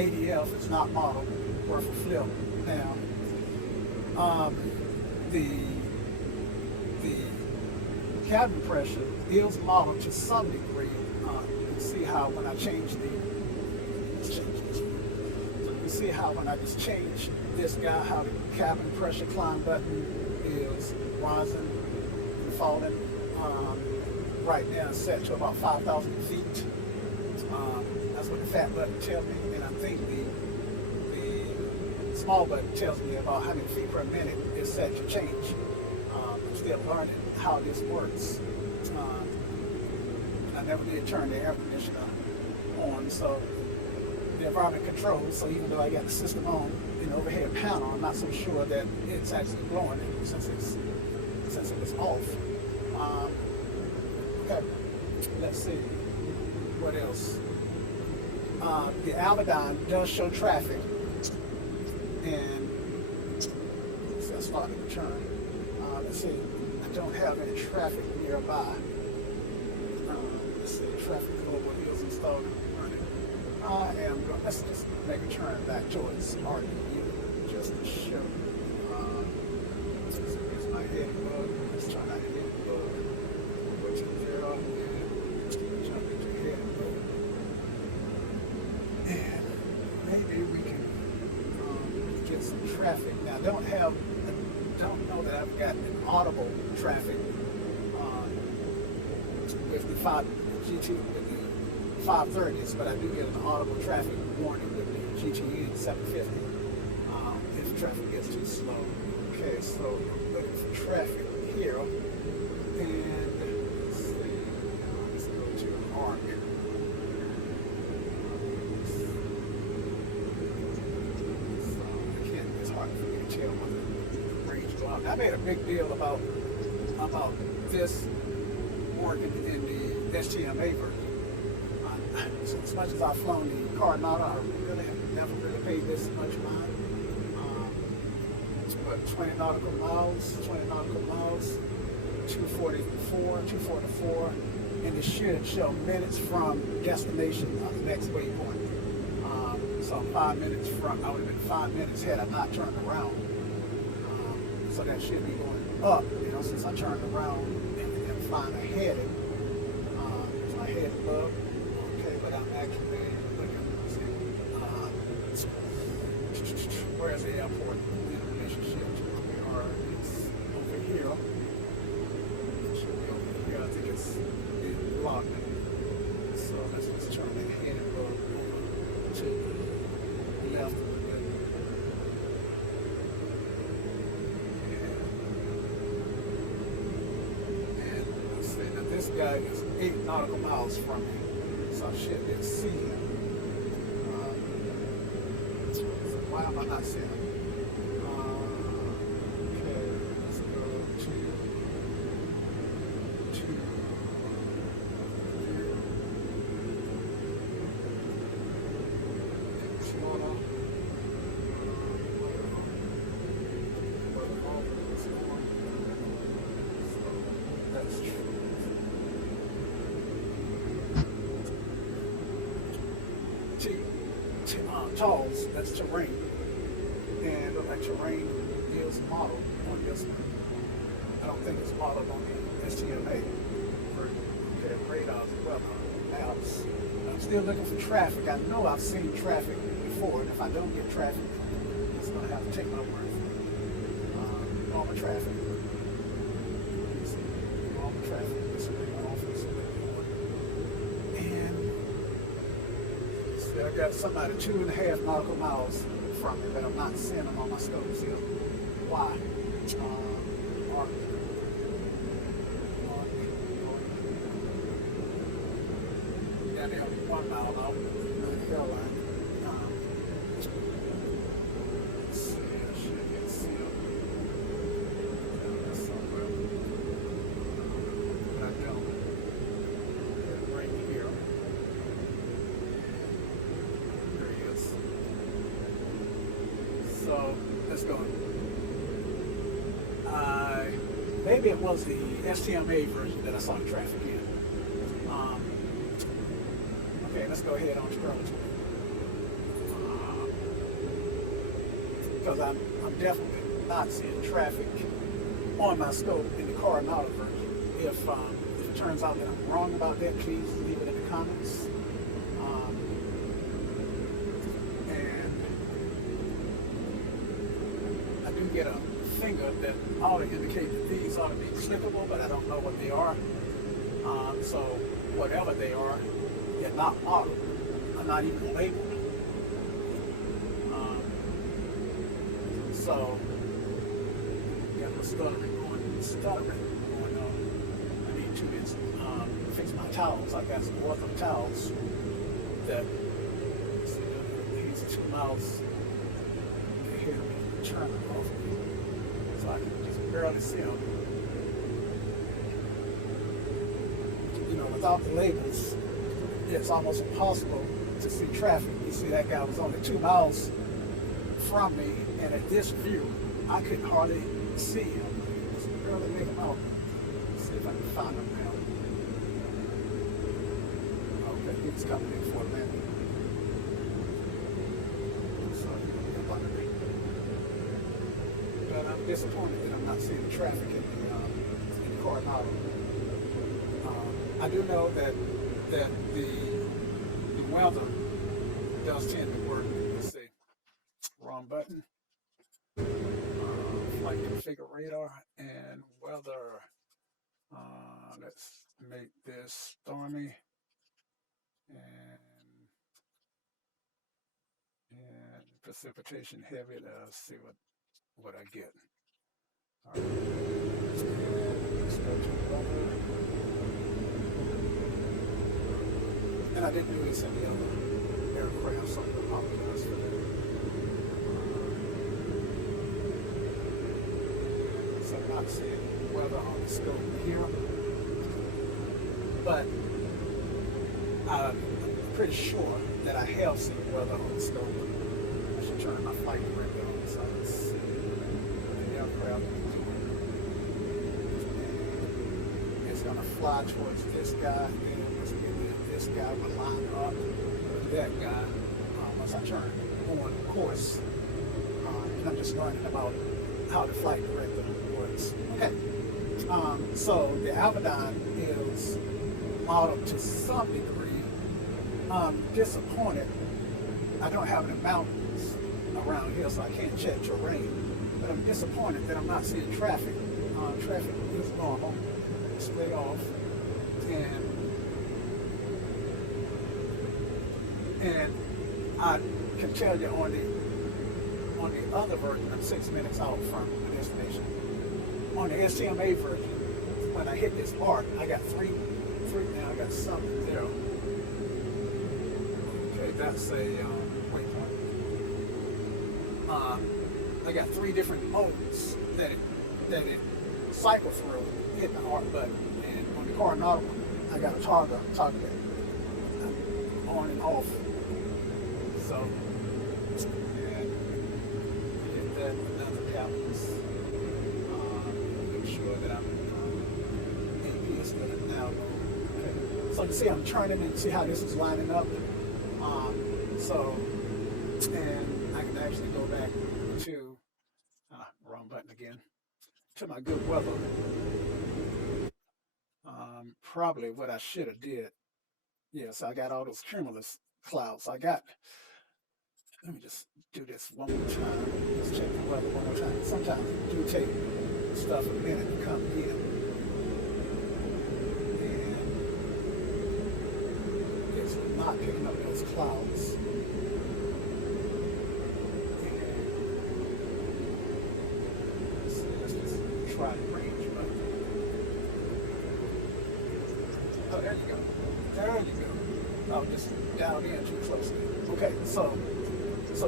ADF is not modeled worth a flip. Now, the cabin pressure is modeled to some degree. You can see how when I change when I just change this guy, how the cabin pressure climb button is rising and falling. Right now it's set to about 5,000 feet. That's what the fat button tells me, and I think the small button tells me about how many feet per minute is set to change. I'm still learning how this works. I never did turn the air conditioner on, so the environment controls, so even though I got the system on in the overhead panel, I'm not so sure that it's actually blowing it since it was off. Okay, let's see, what else? The Abaddon does show traffic, and so I started to turn. Let's see, I don't have any traffic nearby. Let's see, traffic global is installed and running. I am going, let's just make a turn back towards RDU just to show. Here's my head bug. Let's try not to hit bug. Go to 0 and jump into head bug. And maybe we can get some traffic. Now, I don't know that I've got an audible traffic with the 530s, but I do get an audible traffic warning with the GTN 750 if traffic gets too slow. Okay, so I'm looking for traffic here, and let's see, let's go to ARC. So I can't, it's hard for me to tell what the range is. I made a big deal about this working in the STMA version. As much as I've flown the Carenado, I really have never really paid this much mind. But 20 nautical miles, 244, and it should show minutes from destination on the next waypoint. So 5 minutes from, I would have been 5 minutes had I not turned around. So that should be going up, since I turned around and flying ahead of my head above. Okay, but I'm actually looking, where's the airport in relationship to where we are? It's over here. It should be over here. I think it's blocked. So let's just turn the head above to the left a little bit. And let's see, now this guy is 8 nautical miles from me, so I should be able to see him. So why am I not seeing him? Okay, let's go to Florida. That's true. Charles, that's terrain. And look like terrain is modeled on this one. I don't think it's modeled on the STMA. Okay, radars as well. Maps. I'm still looking for traffic. I know I've seen traffic before, and if I don't get traffic, it's going to have to take my word for it. Normal traffic. Normal traffic. And I got somebody 2.5 nautical miles from me, but I'm not seeing them on my scope still. Why? Yeah, they're 1 mile out of the airline. Let's see, I should get sealed. Somewhere. But I don't. Right here. So let's go. Maybe it was the STMA version that I saw the traffic in. Okay, let's go ahead on scroll to it. Because I'm definitely not seeing traffic on my scope in the Carenado version. If it turns out that I'm wrong about that, please leave it in the comments. Get a finger that ought to indicate that these ought to be clickable, but I don't know what they are. So whatever they are, they're not modeled, are not even labeled. So got my stuttering going on. I need to fix my towels. I got some ortho towels that these 2 miles ahead of me. Turn it off, so I can just barely see them. Without the labels, it's almost impossible to see traffic. You see that guy was only 2 miles from me, and at this view, I couldn't hardly see him. Just barely make him out. Let's see if I can find him now. Okay, he was coming in for a minute. So but I'm disappointed that I'm not seeing traffic in the Carenado. I do know that the weather does tend to work. Let's see, wrong button. Flight configurator and weather. Let's make this stormy and precipitation heavy. Let's see what I get. All right. Let's go to weather. And I didn't do this in the other aircraft, so I apologize for that. So I'm not seeing weather on the scope here, but I'm pretty sure that I have seen weather on the scope. I should turn my flight director on so I can see the aircraft. It's going to fly towards this guy, and let's get this guy will line up with that guy once I turn on course. And I'm just learning about how the flight director works. parts. Okay. So the Abaddon is modeled to some degree. I'm disappointed. I don't have any mountains around here, so I can't check terrain. But I'm disappointed that I'm not seeing traffic. Traffic is normal. Split off. And I can tell you on the other version, I'm 6 minutes out from the destination. On the STMA version, when I hit this mark, I got three now. I got something there. Okay, that's a waypoint. I got 3 different modes that it cycled through, hitting the hard button. And on the Carenado, I got a toggle on and off. So, and get that another balance. Make sure that I'm APS that it now. Okay. So you see I'm turning and see how this is lining up. And I can actually go back to, wrong button again, to my good weather. Probably what I should have did. Yes, I got all those cumulus clouds. Let me just do this one more time. Let's check the weather one more time. Sometimes it do take stuff a minute to come in. And it's not picking up those clouds. Let's just try the range button. Oh, there you go. There you go. Oh, just down in too closely. Okay, so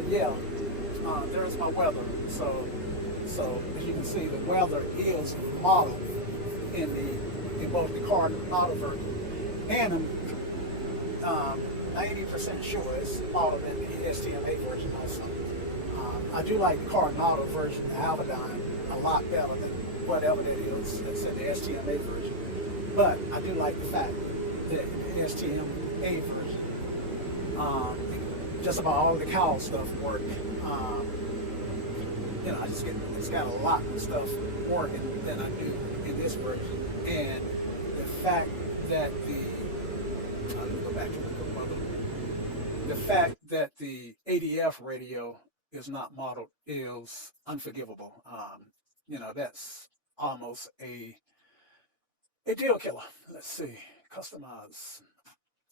yeah, there's my weather. So as you can see, the weather is modeled in both the Carenado version and I'm 90% sure it's modeled in the STMA version also. I do like the Carenado version, the Abaddon, a lot better than whatever that is that's in the STMA version. But I do like the fact that the STMA version, just about all the cowl stuff work. It's got a lot of stuff working than I do in this version. And the fact that the fact that the ADF radio is not modeled is unforgivable. That's almost a deal killer. Let's see, customize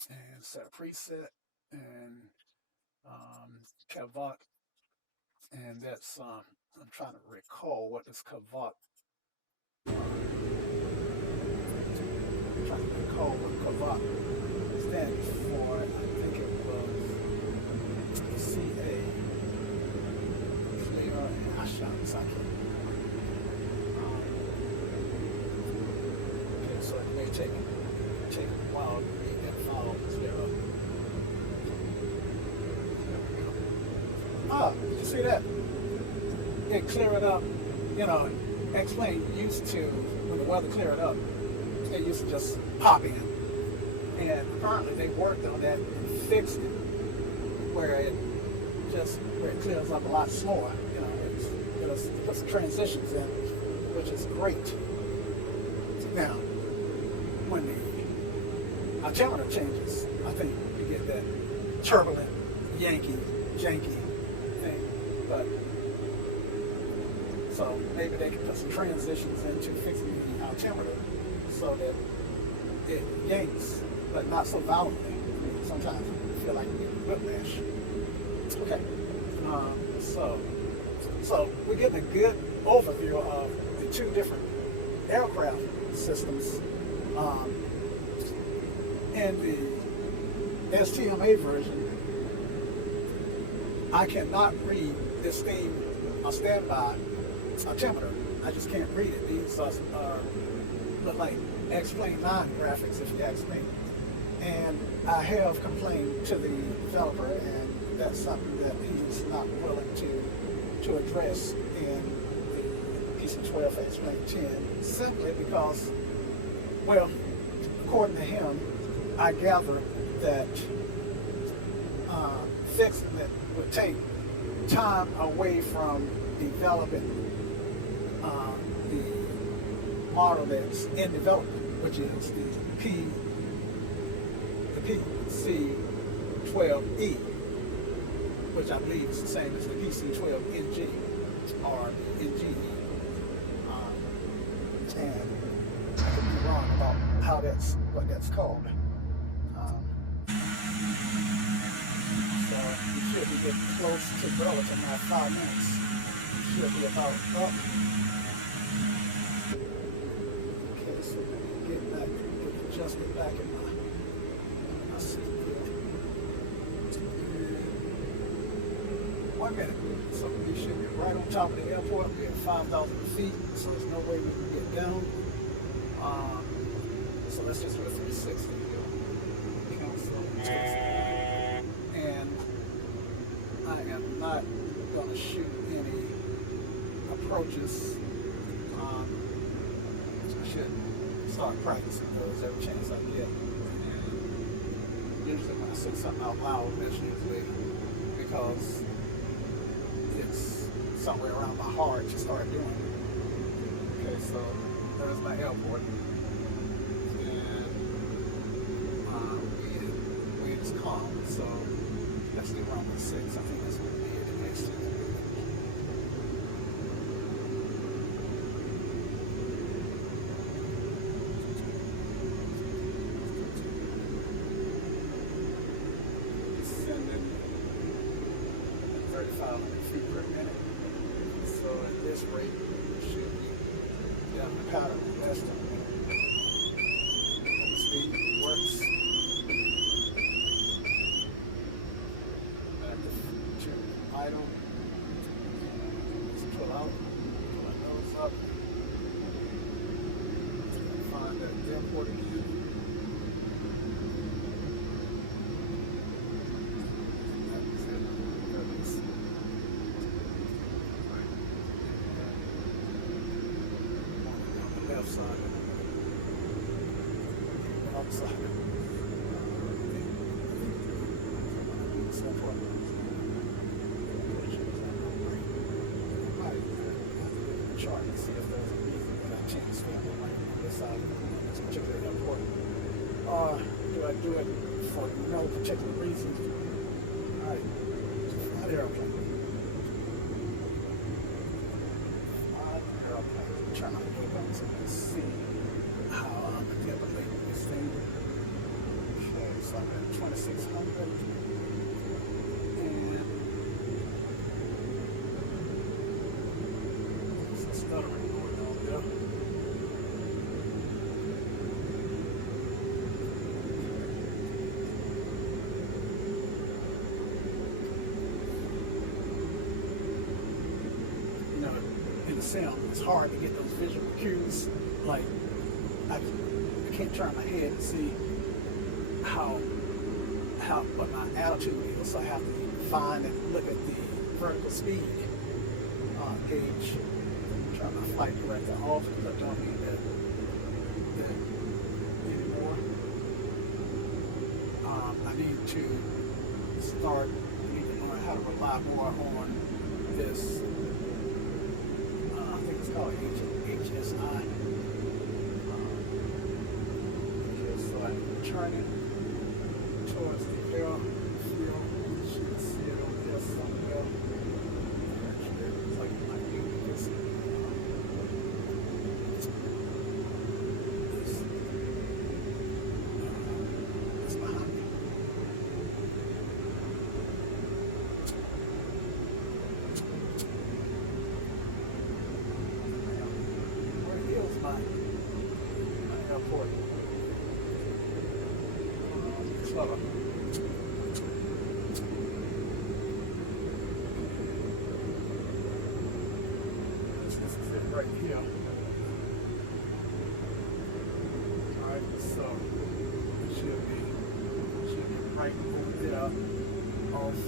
and set a preset and Kavak, and that's I'm trying to recall what this Kavak. I'm trying to recall what Kavak stands for. I think it was CA clear and Asham Saki. Okay, so it may take a while to read that file clear up. Did you see that? It cleared up, explain used to, when the weather cleared up, they used to just pop in. And apparently they worked on that and fixed it where it clears up a lot slower. It puts transitions in, which is great. Now, when the altimeter changes, I think you get that turbulent, janky thing. But so maybe they can put some transitions into fixing the altimeter so that it yanks, but not so violently. Sometimes you feel like you get whiplash. Okay, so we're getting a good overview of the 2 different aircraft systems. In the STMA version, I cannot read this thing on standby altimeter. I just can't read it. These look like X-Plane 9 graphics, if you ask me. And I have complained to the developer, and that's something that he's not willing to address in the PC12 X-Plane 10, simply because, well, according to him, I gather that fixing it would take time away from developing the model that's in development, which is the PC12E, which I believe is the same as the PC12NG or the NGE. And I could be wrong about what that's called. So we should be getting close to Burlington in about 5 minutes. Should be about up. Okay, so let me get adjusted back in my seat here. 1 minute. So we should be right on top of the airport. We're at 5,000 feet, so there's no way we can get down. So let's just do a 360 here. And I am not going to shoot any approaches. I should start practicing those every chance I get. And usually when I say something out loud, that's usually because it's somewhere around my heart to start doing it. Okay, so there's my airport. And wind is calm, so that's the runway 6. I think that's what it is. The next time. Descending 3,500 feet per minute. So at this rate, we should be down the pattern west. Speed works. Back to idle. Let's pull out. Pull our nose up. Find that airport again. Left side, outside. Chart and see if there's a reason that I changed the on this side of this particular airport. Or do I do it for no particular reason? Alright, fly the airplane. Turn on the buttons so you can see how I'm manipulating this thing. Okay, so I'm at 2600 and there's a stuttering going on there. You know, in the sound, it's hard to get those visual cues. Like, I can't turn my head and see what my altitude is, so I have to find and look at the vertical speed gauge. Turn my flight director off because I don't need that anymore. I need to learn how to rely more on this. I think it's called HSI. Okay, so I'm turning towards the airfield. You should see it over there somewhere. Actually, it's like my view. It's behind me. My airport. Slower. This is it right here. Alright, so it should be right over there off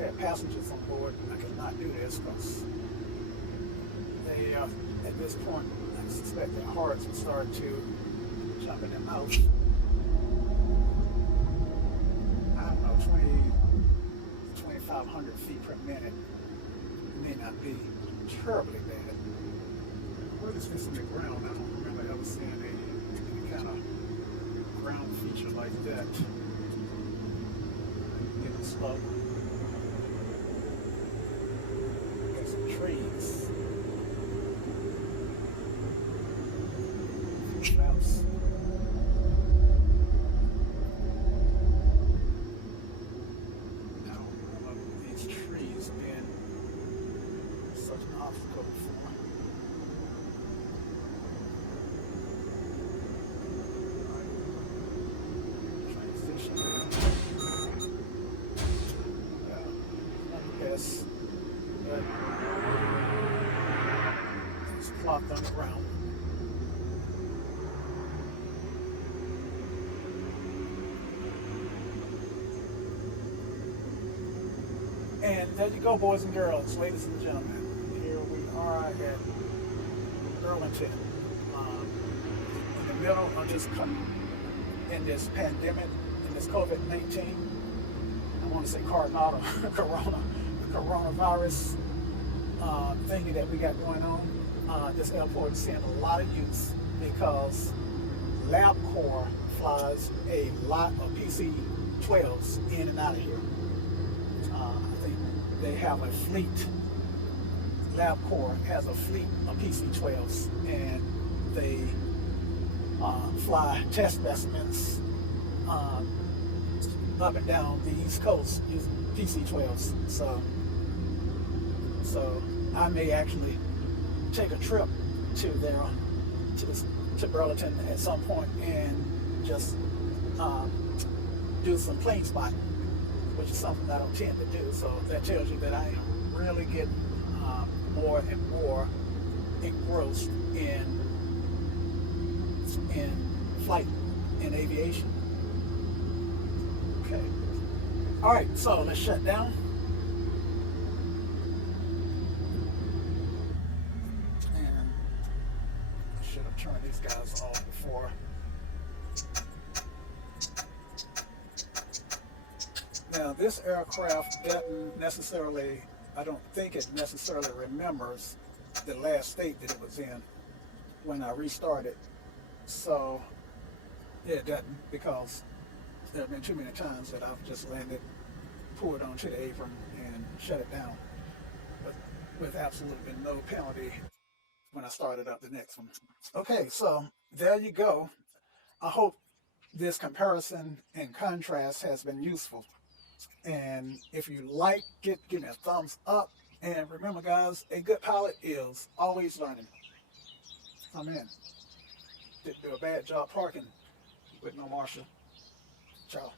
had passengers on board, I could not do this because they, at this point, I suspect their hearts would start to jump in their mouth. I don't know, 2,500 feet per minute may not be terribly bad. What is this in the ground? I don't remember ever seeing any kind of ground feature like that. Getting slow. Got some trees. A few traps. I don't remember these trees being such an obstacle before. Transition. Yes. But it's plopped on the ground. And there you go, boys and girls, ladies and gentlemen. Here we are at Burlington, in the middle of this in this pandemic, in this COVID-19. I want to say Carenado, coronavirus thingy that we got going on. This airport is seeing a lot of use because LabCorp flies a lot of PC-12s in and out of here. I think they have a fleet. LabCorp has a fleet of PC-12s, and they fly test specimens up and down the East Coast using PC-12s. So I may actually take a trip to there, to Burlington at some point, and just do some plane spotting, which is something I don't tend to do. So that tells you that I am really getting more and more engrossed in flight, in aviation. Okay. All right, so let's shut down. And I should have turned these guys off before. Now, this aircraft doesn't necessarily, I don't think it necessarily remembers the last state that it was in when I restarted. So, yeah, it doesn't, because there have been too many times that I've just landed, pulled onto the apron, and shut it down, but with absolutely no penalty when I started up the next one. Okay, so there you go. I hope this comparison and contrast has been useful. And if you like it, give me a thumbs up. And remember, guys, a good pilot is always learning. I'm in. Didn't do a bad job parking with no marshal. Ciao.